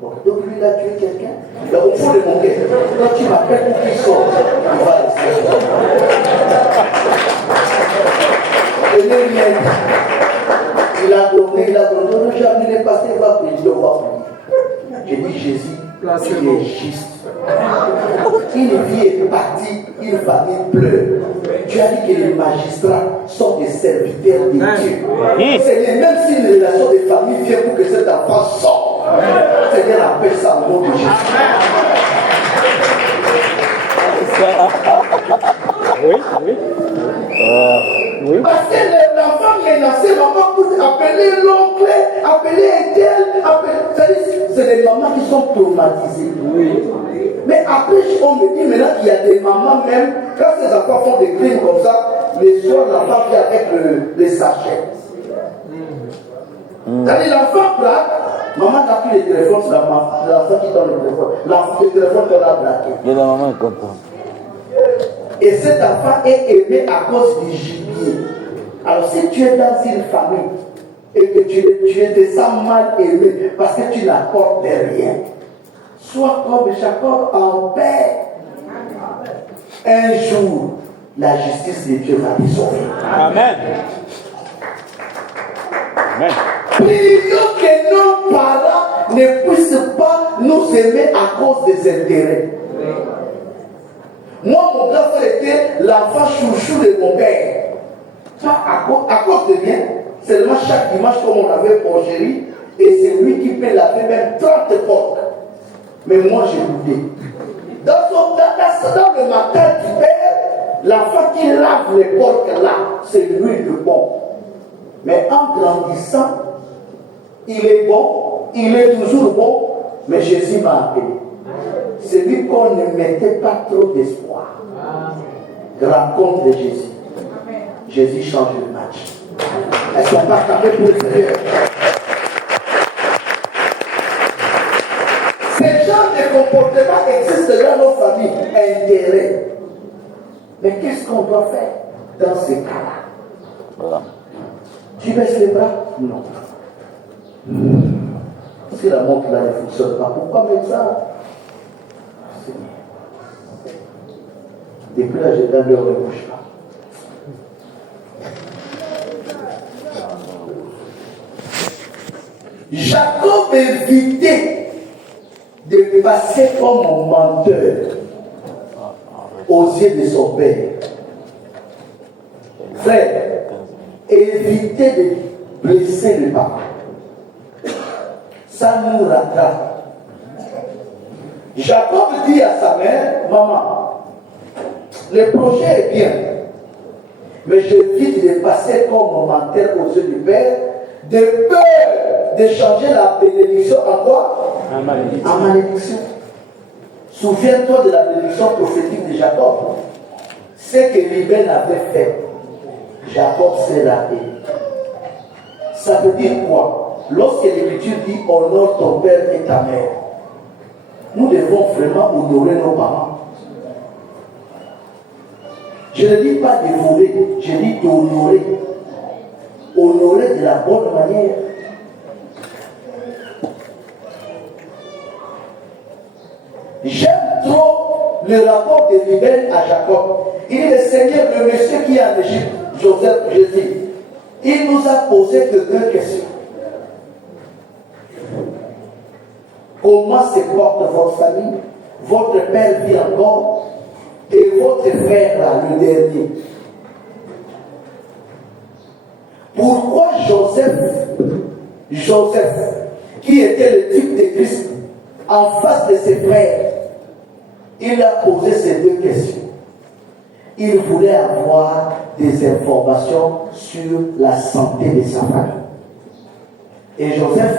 Donc lui, il a tué quelqu'un. Il a au fond de mon cœur. Quand tu m'appelles pour qu'il sorte, il va rester. Il a donné, j'ai amené les pasteurs, il va prier, on va prier. J'ai dit, Jésus, tu es juste. Une vie est partie, une famille pleure. Tu as dit que les magistrats sont des serviteurs de Dieu. Seigneur, même si une relation de famille vient pour que cet enfant sorte, Seigneur, appelle ça au nom de Jésus. Oui. Parce que l'enfant menacé, maman pour appeler l'oncle, appeler un tel, c'est des mamans qui sont traumatisées. Oui. Mais après, on me dit maintenant qu'il y a des mamans même, quand ces enfants font des crimes comme ça, les soirs, l'enfant vient avec les sachets. C'est-à-dire l'enfant braque, maman n'a pris le téléphone, c'est l'enfant qui donne le téléphone. Le téléphone qu'on a braqué. Et la maman comprend. Et cet enfant est aimé à cause du gibier. Alors si tu es dans une famille et que tu te sens mal aimé parce que tu n'apportes rien, sois comme Jacob en paix. Un jour, la justice de Dieu va te sauver. Amen. Amen. Prions que nos parents ne puissent pas nous aimer à cause des intérêts. Moi, mon grand frère était l'enfant chouchou de mon père. Pas à cause de rien. Seulement chaque dimanche, comme on avait porcherie, et c'est lui qui peut laver même 30 porcs. Mais moi, j'ai goûté. Dans le matin du père, l'enfant qui lave les porcs là, c'est lui le bon. Mais en grandissant, il est bon, il est toujours bon, mais Jésus m'a appelé. C'est lui qu'on ne mettait pas trop d'espoir. Rencontre de Jésus. Jésus change le match. Est-ce qu'on part taper pour le Seigneur? Ces genres de comportements existent dans nos familles. Intérêt. Mais qu'est-ce qu'on doit faire dans ces cas-là? Voilà. Tu baisses les bras? Non. Si la montre là ne fonctionne pas, pourquoi mettre ça? Depuis là, j'ai dans leur ne bouge pas. Jacob évitait de passer comme un menteur aux yeux de son père. Frère, évitez de blesser le papa. Ça nous rattrape. Jacob dit à sa mère, maman, le projet est bien, mais j'évite de passer comme un menteur aux yeux du père, de peur de changer la bénédiction en quoi? En malédiction. Souviens-toi de la bénédiction prophétique de Jacob. Ce que Ruben avait fait, Jacob s'est raté. Ça veut dire quoi? Lorsque l'Écriture dit honore ton père et ta mère, nous devons vraiment honorer nos parents. Je ne dis pas de voler, je dis d'honorer. Honorer de la bonne manière. J'aime trop le rapport de Ruben à Jacob. Il dit, le Seigneur, le monsieur qui est en Égypte, Joseph, Jésus, il nous a posé que 2 questions. Comment se porte votre famille? Votre père vit encore? Et votre frère, là, le dernier. Pourquoi Joseph, qui était le type de Christ, en face de ses frères, il a posé ces 2 questions. Il voulait avoir des informations sur la santé de sa famille. Et Joseph,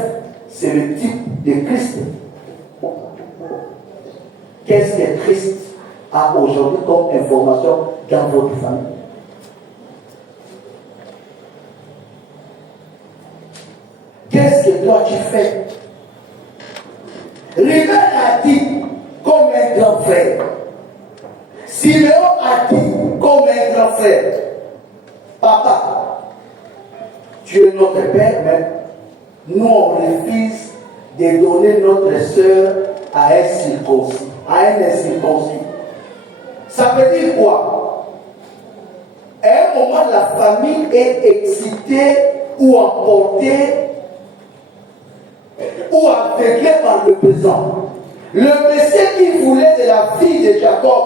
c'est le type de Christ. Qu'est-ce que Christ a aujourd'hui comme information dans votre famille? Qu'est-ce que toi tu fais? Ruben a dit comme un grand frère. Siméon a dit comme un grand frère. Papa, tu es notre père, mais nous on refuse de donner notre soeur à un circoncis, à un incirconcis. Ça veut dire quoi? À un moment, la famille est excitée ou emportée ou aveuglée par le présent. Le Messie qui voulait de la fille de Jacob,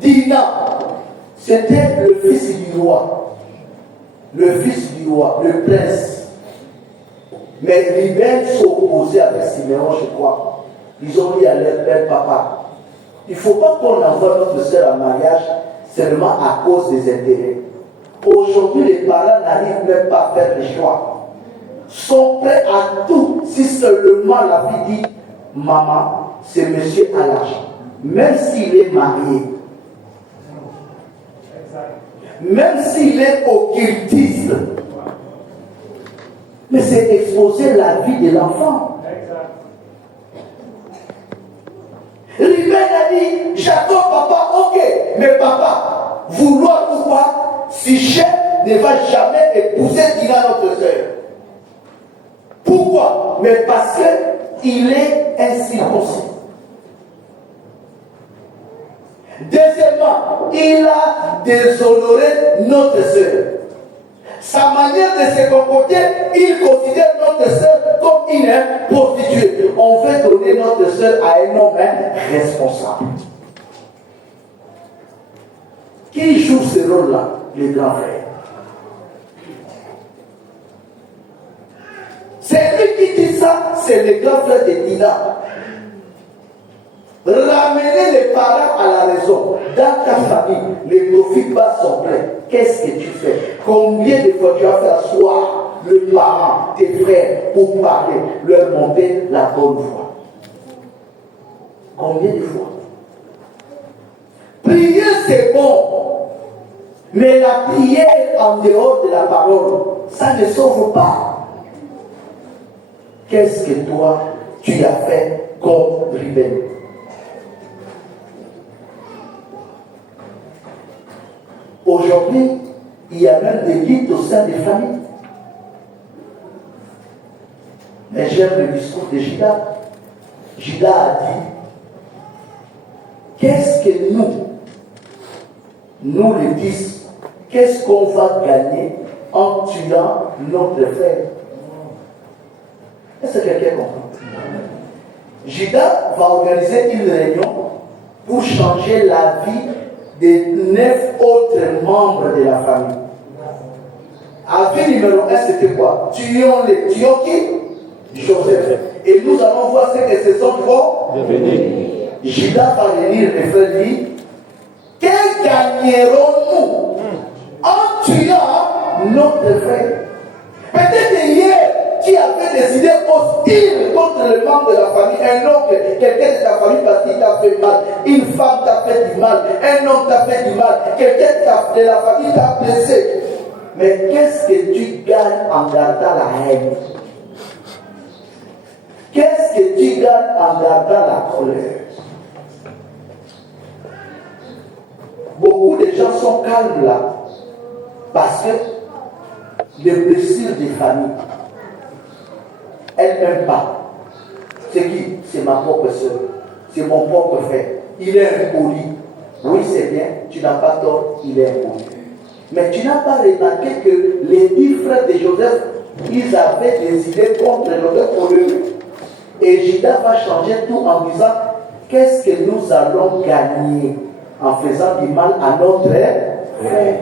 Dina, c'était le fils du roi. Le fils du roi, le prince. Mais Ruben s'opposait avec Siméon, je crois. Ils ont dit à leur père, papa, il ne faut pas qu'on envoie notre soeur en mariage seulement à cause des intérêts. Aujourd'hui, les parents n'arrivent même pas à faire le choix. Sont prêts à tout si seulement la fille dit, maman, c'est monsieur à l'argent. Même s'il est marié, même s'il est occultiste, mais c'est exposer la vie de l'enfant. Ruben a dit, Jacob, papa, ok, mais papa, vouloir ou pas, Sichem ne va jamais épouser Dina, notre soeur. Pourquoi? Mais parce qu'il est incirconcis. Deuxièmement, il a déshonoré notre soeur. Sa manière de se comporter, il considère notre soeur comme une prostituée. On veut donner notre soeur à un homme responsable. Qui joue ce rôle-là? Les grands frères. C'est lui qui dit ça, c'est le grand frère de Dina. Ramener les parents à la raison. Dans ta famille, les profits bas sont pleins. Qu'est-ce que tu fais? Combien de fois tu as fait asseoir le parent, tes frères, pour parler, leur montrer la bonne voie? Combien de fois? Prier, c'est bon. Mais la prière en dehors de la parole, ça ne sauve pas. Qu'est-ce que toi, tu as fait comme Ruben? Aujourd'hui, il y a même des guides au sein des familles. Mais j'aime le discours de Judas. Judas a dit, qu'est-ce que nous les 10, qu'est-ce qu'on va gagner en tuant notre frère? Est-ce que quelqu'un comprend? Judas va organiser une réunion pour changer la vie des 9 autres membres de la famille. Avis numéro 1, c'était quoi? Tuons-les. Tuons qui? Joseph. Et nous allons voir ce que ces autres vont devenir. Judas va venir et faire dire, que gagnerons-nous en tuant notre frère? Peut-être hier, tu avais des idées hostiles contre le membre de la famille, un oncle, quelqu'un de ta famille parce qu'il t'a fait mal, une femme t'a fait du mal, un homme t'a fait du mal, quelqu'un de la famille t'a blessé. Mais qu'est-ce que tu gagnes en gardant la haine? Qu'est-ce que tu gagnes en gardant la colère? Beaucoup de gens sont calmes là parce que les blessures des familles, elles n'aiment pas. C'est qui? C'est ma propre soeur. C'est mon propre frère. Il est impoli. Oui, c'est bien. Tu n'as pas tort. Il est impoli. Mais tu n'as pas remarqué que les 10 frères de Joseph, ils avaient des idées contre Joseph pour lui. Et Judas va changer tout en disant, qu'est-ce que nous allons gagner en faisant du mal à notre frère?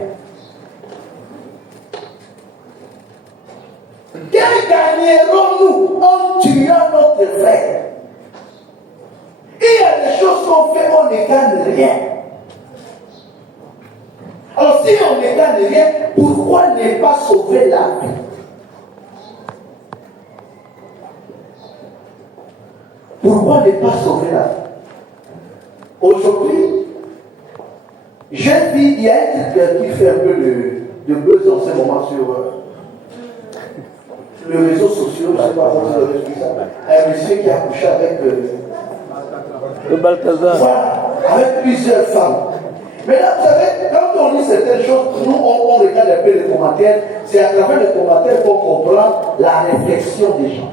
Que gagnerons-nous en tuant notre frère? Il y a des choses qu'on fait, on ne gagne rien. Alors si on ne gagne rien, pourquoi ne pas sauver la vie? Pourquoi ne pas sauver la vie? Aujourd'hui, j'ai vu, il y a un truc qui fait un peu de buzz en ce moment sur les réseaux sociaux, je ne sais pas comment vous avez vu ça. Un monsieur qui a couché avec Le Balthazar. voilà, avec plusieurs femmes. Mais là, vous savez, quand on lit certaines choses, nous, on regarde un peu les commentaires. C'est à travers les commentaires qu'on comprend la réflexion des gens.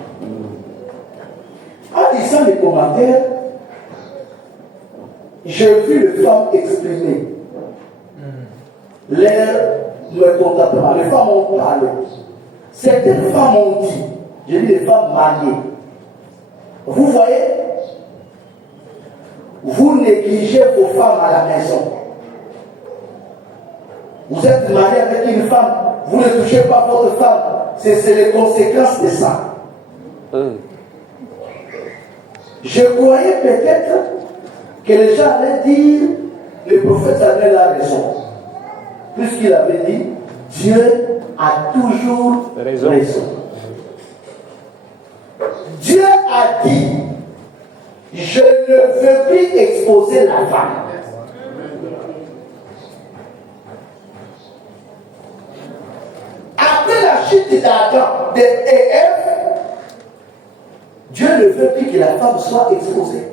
En lisant les commentaires, j'ai vu les femmes exprimer leur contentement. Les femmes ont parlé. Certaines femmes ont dit, j'ai dit les femmes mariées, vous voyez, vous négligez vos femmes à la maison. Vous êtes marié avec une femme, vous ne touchez pas votre femme. C'est les conséquences de ça. Je croyais peut-être que les gens allaient dire, le prophète Samuel a raison. Puisqu'il avait dit, Dieu a toujours raison. Dieu a dit, je ne veux plus exposer la femme. Après la chute d'Adam, et Ève, Dieu ne veut plus que la femme soit exposée.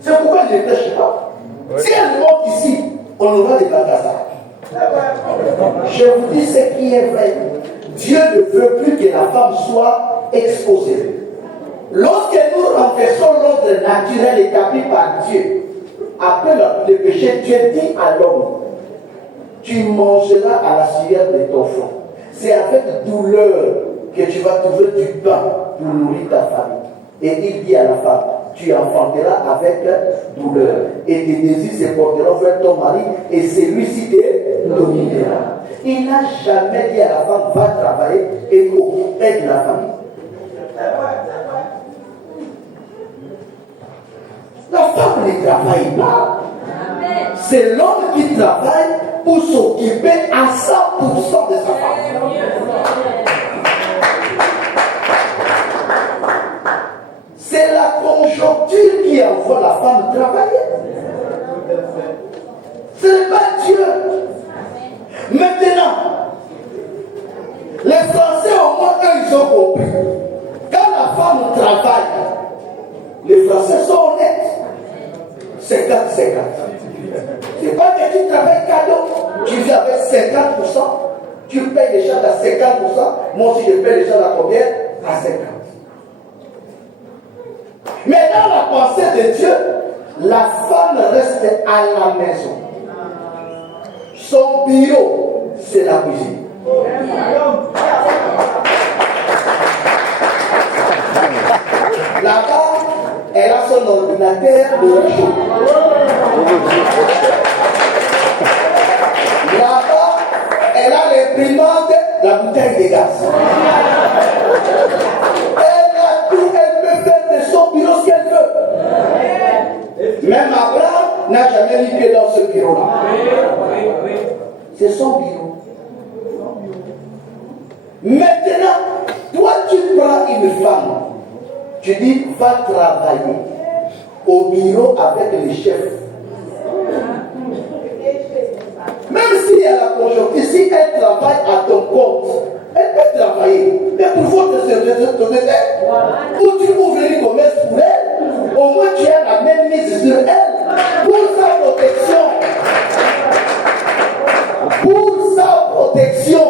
C'est pourquoi il ne pêche pas. Si elle monte ici, on aura des bagages. Je vous dis ce qui est vrai. Dieu ne veut plus que la femme soit exposée. Lorsque nous renversons l'ordre naturel établi par Dieu, après le péché, Dieu dit à l'homme, tu mangeras à la sueur de ton front. C'est avec douleur que tu vas trouver du pain pour nourrir ta famille. Et il dit à la femme, tu enfanteras avec douleur. Et tes désirs se porteront vers ton mari et celui-ci te dominera. Il n'a jamais dit à la femme, va travailler et occuper de la famille. La femme ne travaille pas. C'est l'homme qui travaille pour s'occuper à 100% de sa femme. C'est la conjoncture qui envoie la femme travailler. Ce n'est pas Dieu. Maintenant, les Français au moins, eux, ils ont compris. Quand la femme travaille, les Français sont honnêtes. 50-50. C'est pas que tu travailles cadeau. Tu vis avec 50%. Tu payes les charges à 50%. Moi aussi, je paye les charges à combien? À 50%. Mais dans la pensée de Dieu, la femme reste à la maison. Son bureau, c'est la cuisine. Là-bas, elle a son ordinateur de chaud. Là-bas, elle a l'imprimante, la bouteille de gaz. Elle a tout, elle peut faire de son bureau ce qu'elle veut. Même Abraham n'a jamais mis pied dans ce bureau-là. C'est son bureau. Maintenant, toi tu prends une femme, tu dis va travailler au bureau avec les chefs. Même si elle a conjoncture, si elle travaille à ton compte, elle peut travailler. Mais pour votre société, où tu ouvres une commerce pour elle, au moins tu as la même mise sur elle pour sa protection. Pour sa protection.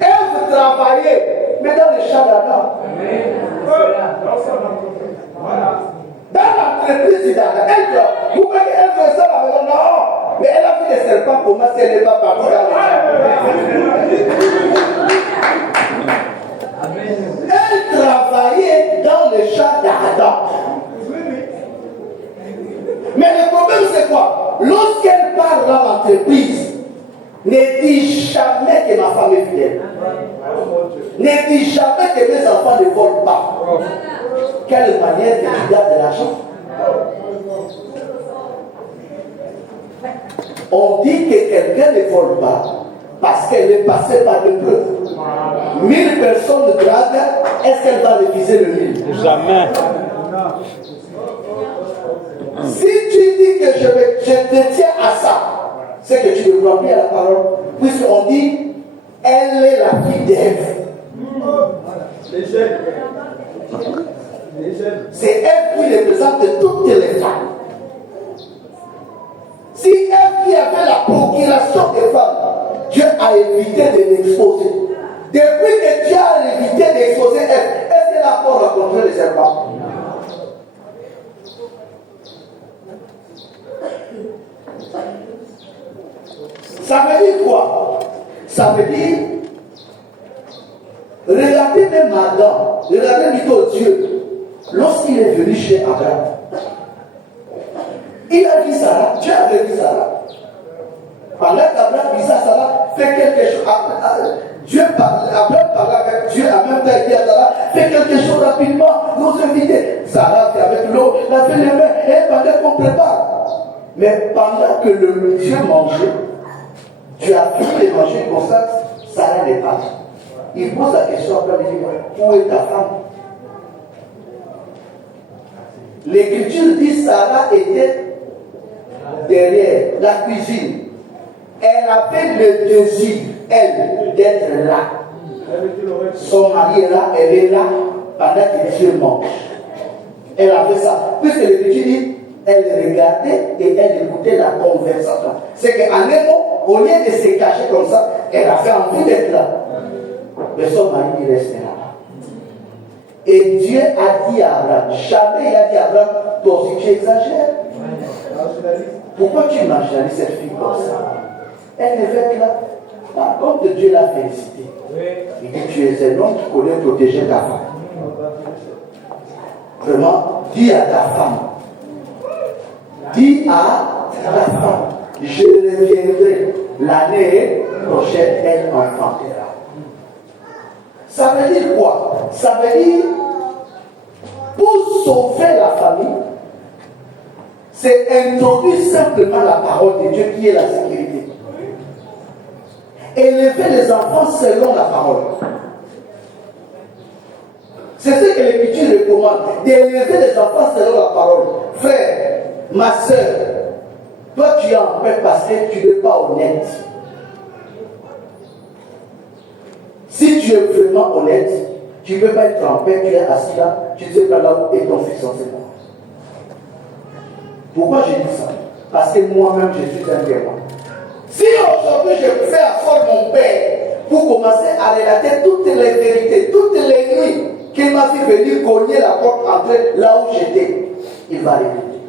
Elle veut travailler, mais dans le champ d'Adam. Dans l'entreprise d'Adam, elle veut ça à la maison, non. Mais elle a vu les serpents commencer, elle n'est pas partie. Ne dis jamais que ma femme est fidèle. Ne dis jamais que mes enfants ne volent pas. Quelle manière que tu gardes de l'argent? On dit que quelqu'un ne vole pas parce qu'elle est passée par le peuple. 1000 personnes de drague, est-ce qu'elle va refuser le 1000? Jamais. Si tu dis que je te tiens à ça, c'est que tu ne crois plus à la parole. Puisqu'on dit, elle est la fille d'Ève. C'est elle qui représente toutes les femmes. Si elle qui avait la procuration des femmes, Dieu a évité de l'exposer. Depuis que Dieu a évité d'exposer elle, est-ce qu'elle a encore rencontré les serpents? Ça veut dire quoi? Ça veut dire, regardez même Adam, regardez plutôt Dieu, lorsqu'il est venu chez Abraham, il a dit Sarah, Dieu avait dit Sarah. Pendant qu'Abraham disait à Sarah, fais quelque chose. Abraham parlait avec Dieu, en même temps il dit à Sarah, fais quelque chose rapidement, nous inviter. Sarah fait avec l'eau, la fait les mains, et pendant qu'on prépare. Mais pendant que le monsieur mangeait, tu as fini de manger comme ça, Sarah n'est pas. Il pose la question à Abraham, il dit, où est ta femme? L'Écriture dit Sarah était derrière la cuisine. Elle avait le désir, elle, d'être là. Son mari est là, elle est là, pendant que Dieu mange. Elle avait ça. Puisque l'Écriture dit, elle regardait et elle écoutait la conversation. C'est qu'en un mot, au lieu de se cacher comme ça, elle avait envie d'être là. Mais son mari, il restait là. Et Dieu a dit à Abraham, jamais il a dit à Abraham, toi aussi tu exagères. Pourquoi tu marginalises cette fille comme ça? Elle devait être là. Par contre, Dieu l'a félicité. Il dit, tu es un homme qui connaît protéger ta femme. Vraiment, dis à ta femme. Dis à ta femme, je reviendrai l'année prochaine, elle enfantera. Ça veut dire quoi? Ça veut dire, pour sauver la famille, c'est introduire simplement la parole de Dieu qui est la sécurité. Élever les enfants selon la parole. C'est ce que l'Écriture recommande, d'élever les enfants selon la parole. Frère, ma soeur, toi tu es en paix parce que tu n'es pas honnête. Si tu es vraiment honnête, tu ne peux pas être en paix, tu es assis là, tu ne sais pas là où est ton fils en ce moment. Pourquoi je dis ça? Parce que moi-même je suis un témoin. Si aujourd'hui je fais asseoir mon père pour commencer à relater toutes les vérités, toutes les nuits qu'il m'a fait venir cogner la porte entrer là où j'étais, il va répéter.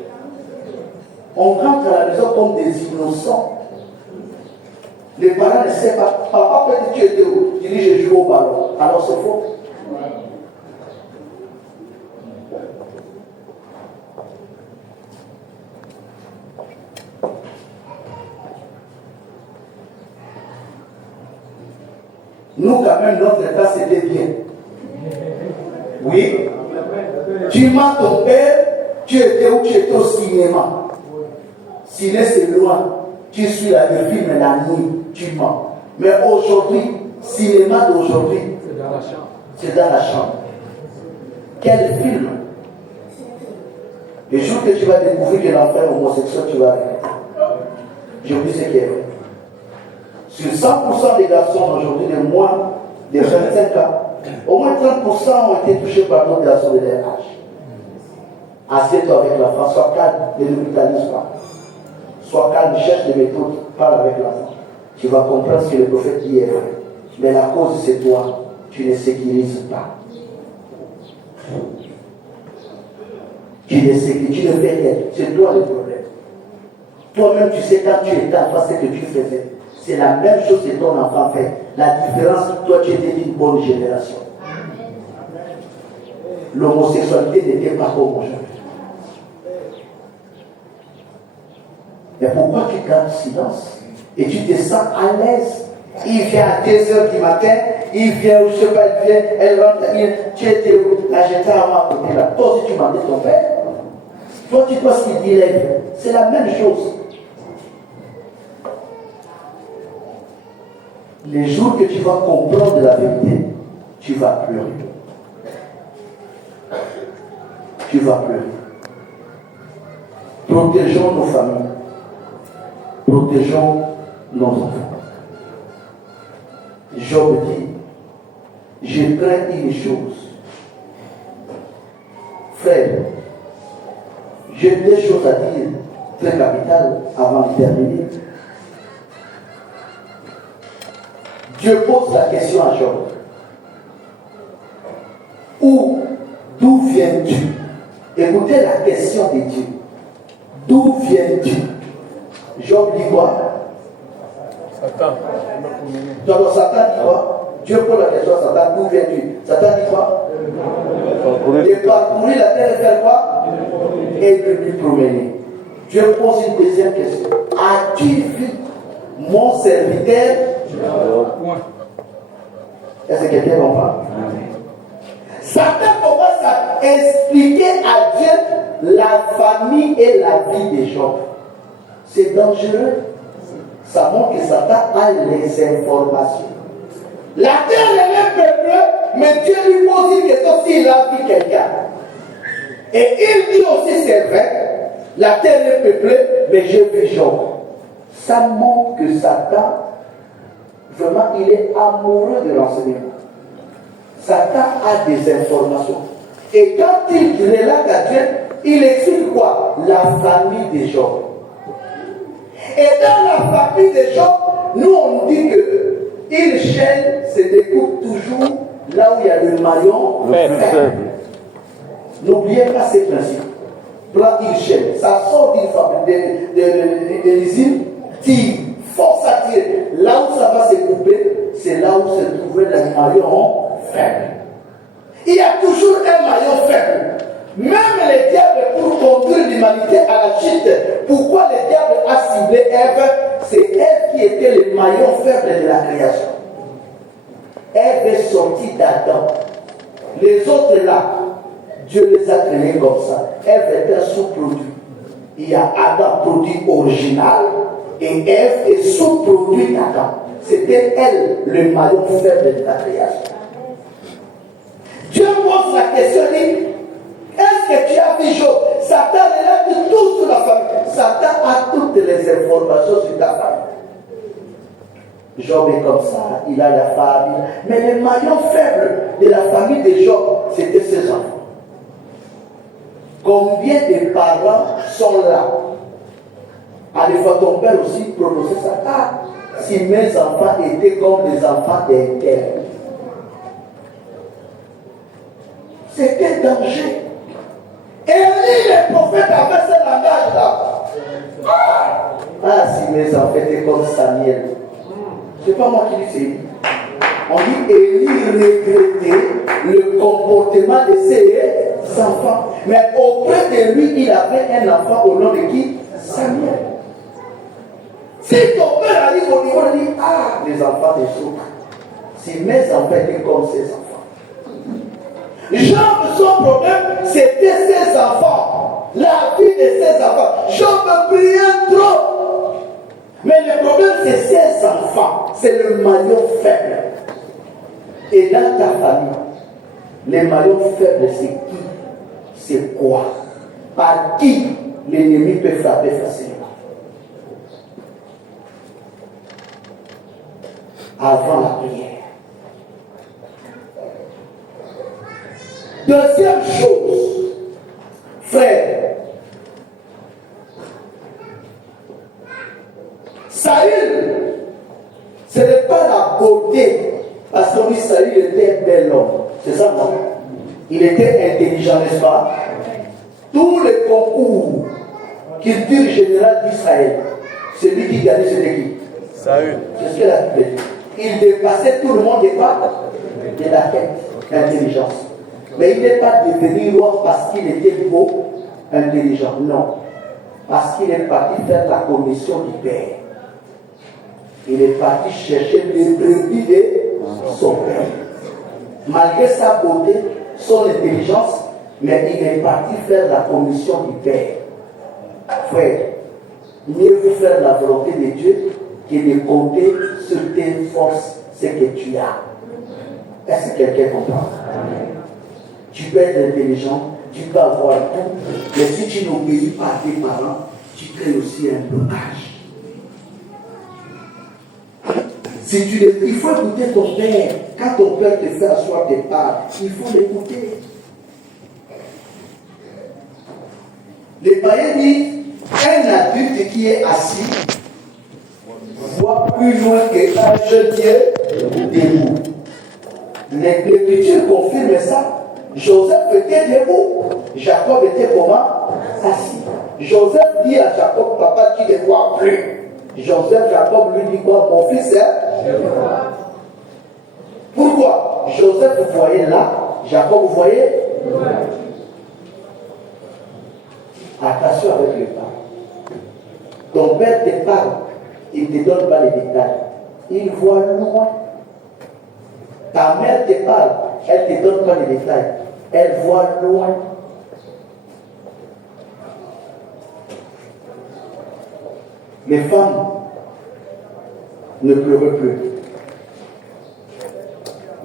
On rentre à la maison comme des innocents. Les parents ne savent pas. Papa peut dire tu étais où? Tu dis je joue au ballon. Alors c'est faux. Nous quand même notre état c'était bien. Oui. Tu m'as ton père, tu étais où? Tu étais au cinéma. Ciné c'est loin. Tu suis là le film la nuit, tu mens. Mais aujourd'hui, cinéma d'aujourd'hui, c'est dans la chambre. Quel film? Le jour que tu vas découvrir que l'enfant est homosexuel, tu vas arrêter. Je vous dis ce qui est vrai. Sur 100% des garçons aujourd'hui de moins de 25 ans, au moins 30% ont été touchés par d'autres garçons de leur âge. Assieds-toi avec l'enfant, sois calme, ne le brutalise pas. Sois calme, cherche des méthodes, parle avec l'enfant. Tu vas comprendre ce que le prophète dit est vrai. Mais la cause, c'est toi. Tu ne sécurises pas. Tu ne fais rien. C'est toi le problème. Toi-même, tu sais quand tu étais enfant ce que tu faisais. C'est la même chose que ton enfant fait. La différence, toi, tu étais d'une bonne génération. L'homosexualité n'était pas comme aujourd'hui. Mais pourquoi tu gardes silence? et tu te sens à l'aise. Il vient à 2h du matin, il vient, je ne sais pas, il vient, elle rentre, tu étais où? Là, j'étais à moi à côté là. Toi aussi, tu m'as dit ton père. Toi, tu penses qu'il dit lève. C'est la même chose. Les jours que tu vas comprendre la vérité, tu vas pleurer. Tu vas pleurer. Protégeons nos familles. Protégeons nos enfants. Job dit, je crains une chose. Frère, j'ai deux choses à dire, très capitales, avant de terminer. Dieu pose la question à Job. D'où viens-tu? Écoutez la question de Dieu. D'où viens-tu? Job dit quoi? Satan. Donc Satan dit quoi? Dieu pose la question à Satan, d'où viens-tu? Satan dit quoi? De parcourir la terre et faire quoi? Et de lui promener. Dieu pose une deuxième question. As-tu vu mon serviteur? Est-ce que quelqu'un comprend? Satan commence à expliquer à Dieu la famille et la vie des gens. C'est dangereux. Ça montre que Satan a les informations. La terre est peuplée, mais Dieu lui pose une question s'il a vu quelqu'un. Et il dit aussi, c'est vrai, la terre est peuplée, mais j'ai vu Job. Ça montre que Satan, vraiment, il est amoureux de l'enseignement. Satan a des informations. Et quand il relate à Dieu, il explique quoi? La famille des Job. Et dans la famille des Job, nous on dit que une chaîne se découpe toujours là où il y a le maillon faible. N'oubliez pas ces principes. Prends une chaîne, ça sort d'une famille de l'usine, tire, force à tirer. Là où ça va se couper, c'est là où se trouvait le maillon faible. Il y a toujours un maillon faible. Même les diables, pour conduire l'humanité à la chute, pourquoi le diable a ciblé Ève? C'est elle qui était le maillon faible de la création. Ève est sortie d'Adam. Les autres là, Dieu les a créés comme ça. Ève est un sous-produit. Il y a Adam, produit original, et Ève est sous-produit d'Adam. C'était elle, le maillon faible de la création. Dieu pose la question, dit, est-ce que tu as vu Job? Satan est là de tout sur la famille. Satan a toutes les informations sur ta famille. Job est comme ça, il a la famille. Mais le maillon faible de la famille de Job, c'était ses enfants. Combien de parents sont là? À des fois, ton père aussi prononçait ça. Ah, si mes enfants étaient comme des enfants des terres. C'était danger. Élie, le prophète, avait ce langage-là. Ah, si mes enfants étaient comme Samuel. C'est pas moi qui dis c'est. On dit Élie regrettait le comportement de ses enfants. Mais auprès de lui, il avait un enfant au nom de qui? Samuel. Si ton père arrive au niveau, il dit, ah, les enfants des autres. Si mes enfants étaient comme ses enfants. Job, son problème, c'était ses enfants. La vie de ses enfants. Job priait trop. Mais le problème, c'est ses enfants. C'est le maillon faible. Et dans ta famille, les maillons faibles, c'est qui? C'est quoi? Par qui l'ennemi peut frapper facilement? Avant la prière. Deuxième chose, frère, Saül, ce n'est pas la beauté, parce qu'on dit Saül était un bel homme, c'est ça non? Il était intelligent, n'est-ce pas? Tous les concours culture générale d'Israël, celui qui gagnait c'était qui? Saül. C'est ce qu'elle a dit. Il dépassait tout le monde de quoi? De la tête, d'intelligence. Mais il n'est pas devenu roi parce qu'il était beau, intelligent. Non. Parce qu'il est parti faire la commission du Père. Il est parti chercher les brebis de son père. Malgré sa beauté, son intelligence, mais il est parti faire la commission du Père. Frère, mieux vaut faire la volonté de Dieu que de compter sur tes forces, ce que tu as. Est-ce que quelqu'un comprend? Tu peux être intelligent, tu peux avoir tout, mais si tu n'obéis pas à tes parents, tu crées aussi un blocage. Si il faut écouter ton père. Quand ton père te fait asseoir tes parts, il faut l'écouter. Les païens disent, un adulte qui est assis voit plus loin qu'un jeune qui est debout. L'Écriture confirme ça. Joseph était debout. Jacob était comment? Assis. Joseph dit à Jacob, papa, tu ne vois plus. Jacob lui dit quoi? Mon fils est. Pourquoi? Joseph voyait là, Jacob voyait. Attention avec les parents. Ton père te parle, il ne te donne pas les détails. Il voit loin. Ta mère te parle, elle ne te donne pas les détails. Elle voit loin. Les femmes ne pleurent plus.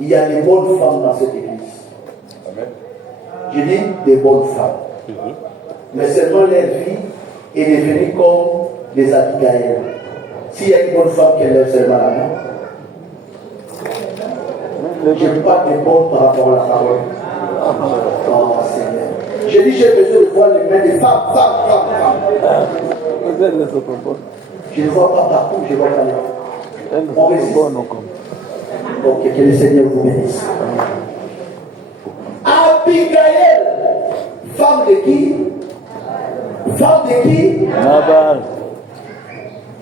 Il y a des bonnes femmes dans cette église. Amen. Je dis des bonnes femmes. Mais seulement leur vie est devenue comme des Abigail. S'il y a une bonne femme qui lève seulement la main, je parle des bonnes par rapport à la parole. Oh Seigneur. Je dis j'ai besoin de voir les mains des femmes. Je ne vois pas partout, je vois pas les mains. On résiste. Ok, que le Seigneur vous bénisse. Abigail, femme de qui? Femme de qui? Nabal.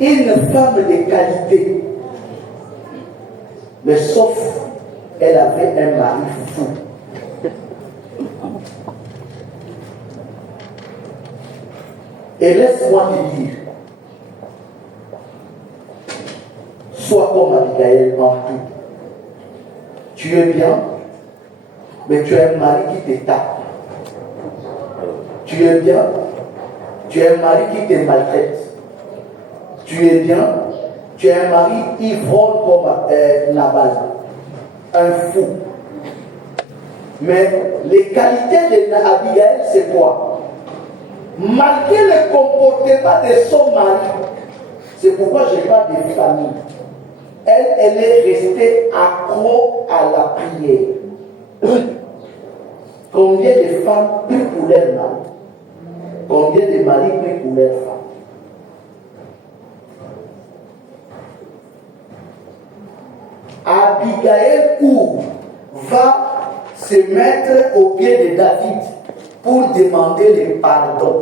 Une femme de qualité. Mais sauf, elle avait un mari fou. Et laisse-moi te dire, sois comme Abigail en tout. Tu es bien, mais tu as un mari qui te tape. Tu es bien, tu as un mari qui te maltraite. Tu es bien, tu as un mari ivrogne comme Nabal, un fou. Mais les qualités d'Abigail, c'est quoi? Malgré le comportement de son mari, c'est pourquoi je parle de famille. Elle est restée accro à la prière. Combien de femmes prient pour leur mari? Combien de maris prient pour leur femme? Abigail court, va se mettre au pied de David pour demander le pardon.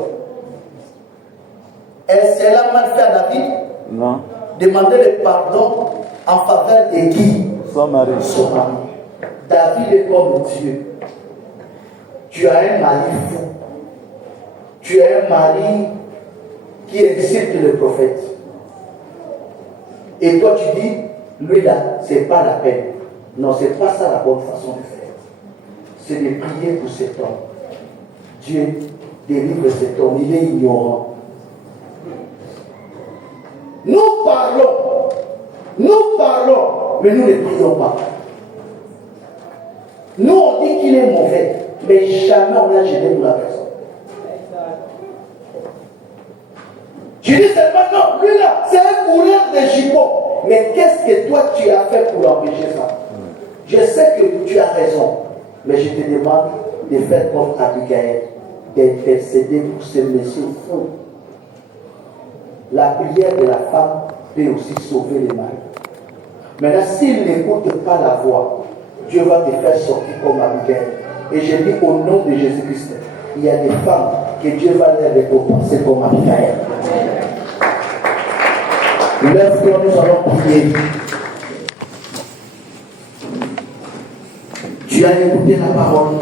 Est-ce qu'elle a mal fait à David? Non. Demander le pardon en faveur de qui? Son mari. Son mari. David est comme Dieu. Tu as un mari fou. Tu as un mari qui insulte le prophète. Et toi tu dis, lui là, c'est pas la peine. Non, c'est pas ça la bonne façon de faire. C'est de prier pour cet homme. Dieu délivre cet homme, il est ignorant. Nous parlons, mais nous ne prions pas. Nous on dit qu'il est mauvais, mais jamais on n'a gêné pour la personne. Tu dis seulement non, lui là, c'est un coureur de jupons. Mais qu'est-ce que toi tu as fait pour empêcher ça? Je sais que tu as raison, mais je te demande de faire comme Abigail, d'intercéder pour ce monsieur fou. La prière de la femme peut aussi sauver les maris. Maintenant, s'il n'écoute pas la voix, Dieu va te faire sortir comme Abigail. Et je dis au nom de Jésus-Christ, il y a des femmes que Dieu va les récompenser comme Abigail. Lève-toi, nous allons prier. Tu as écouté la parole.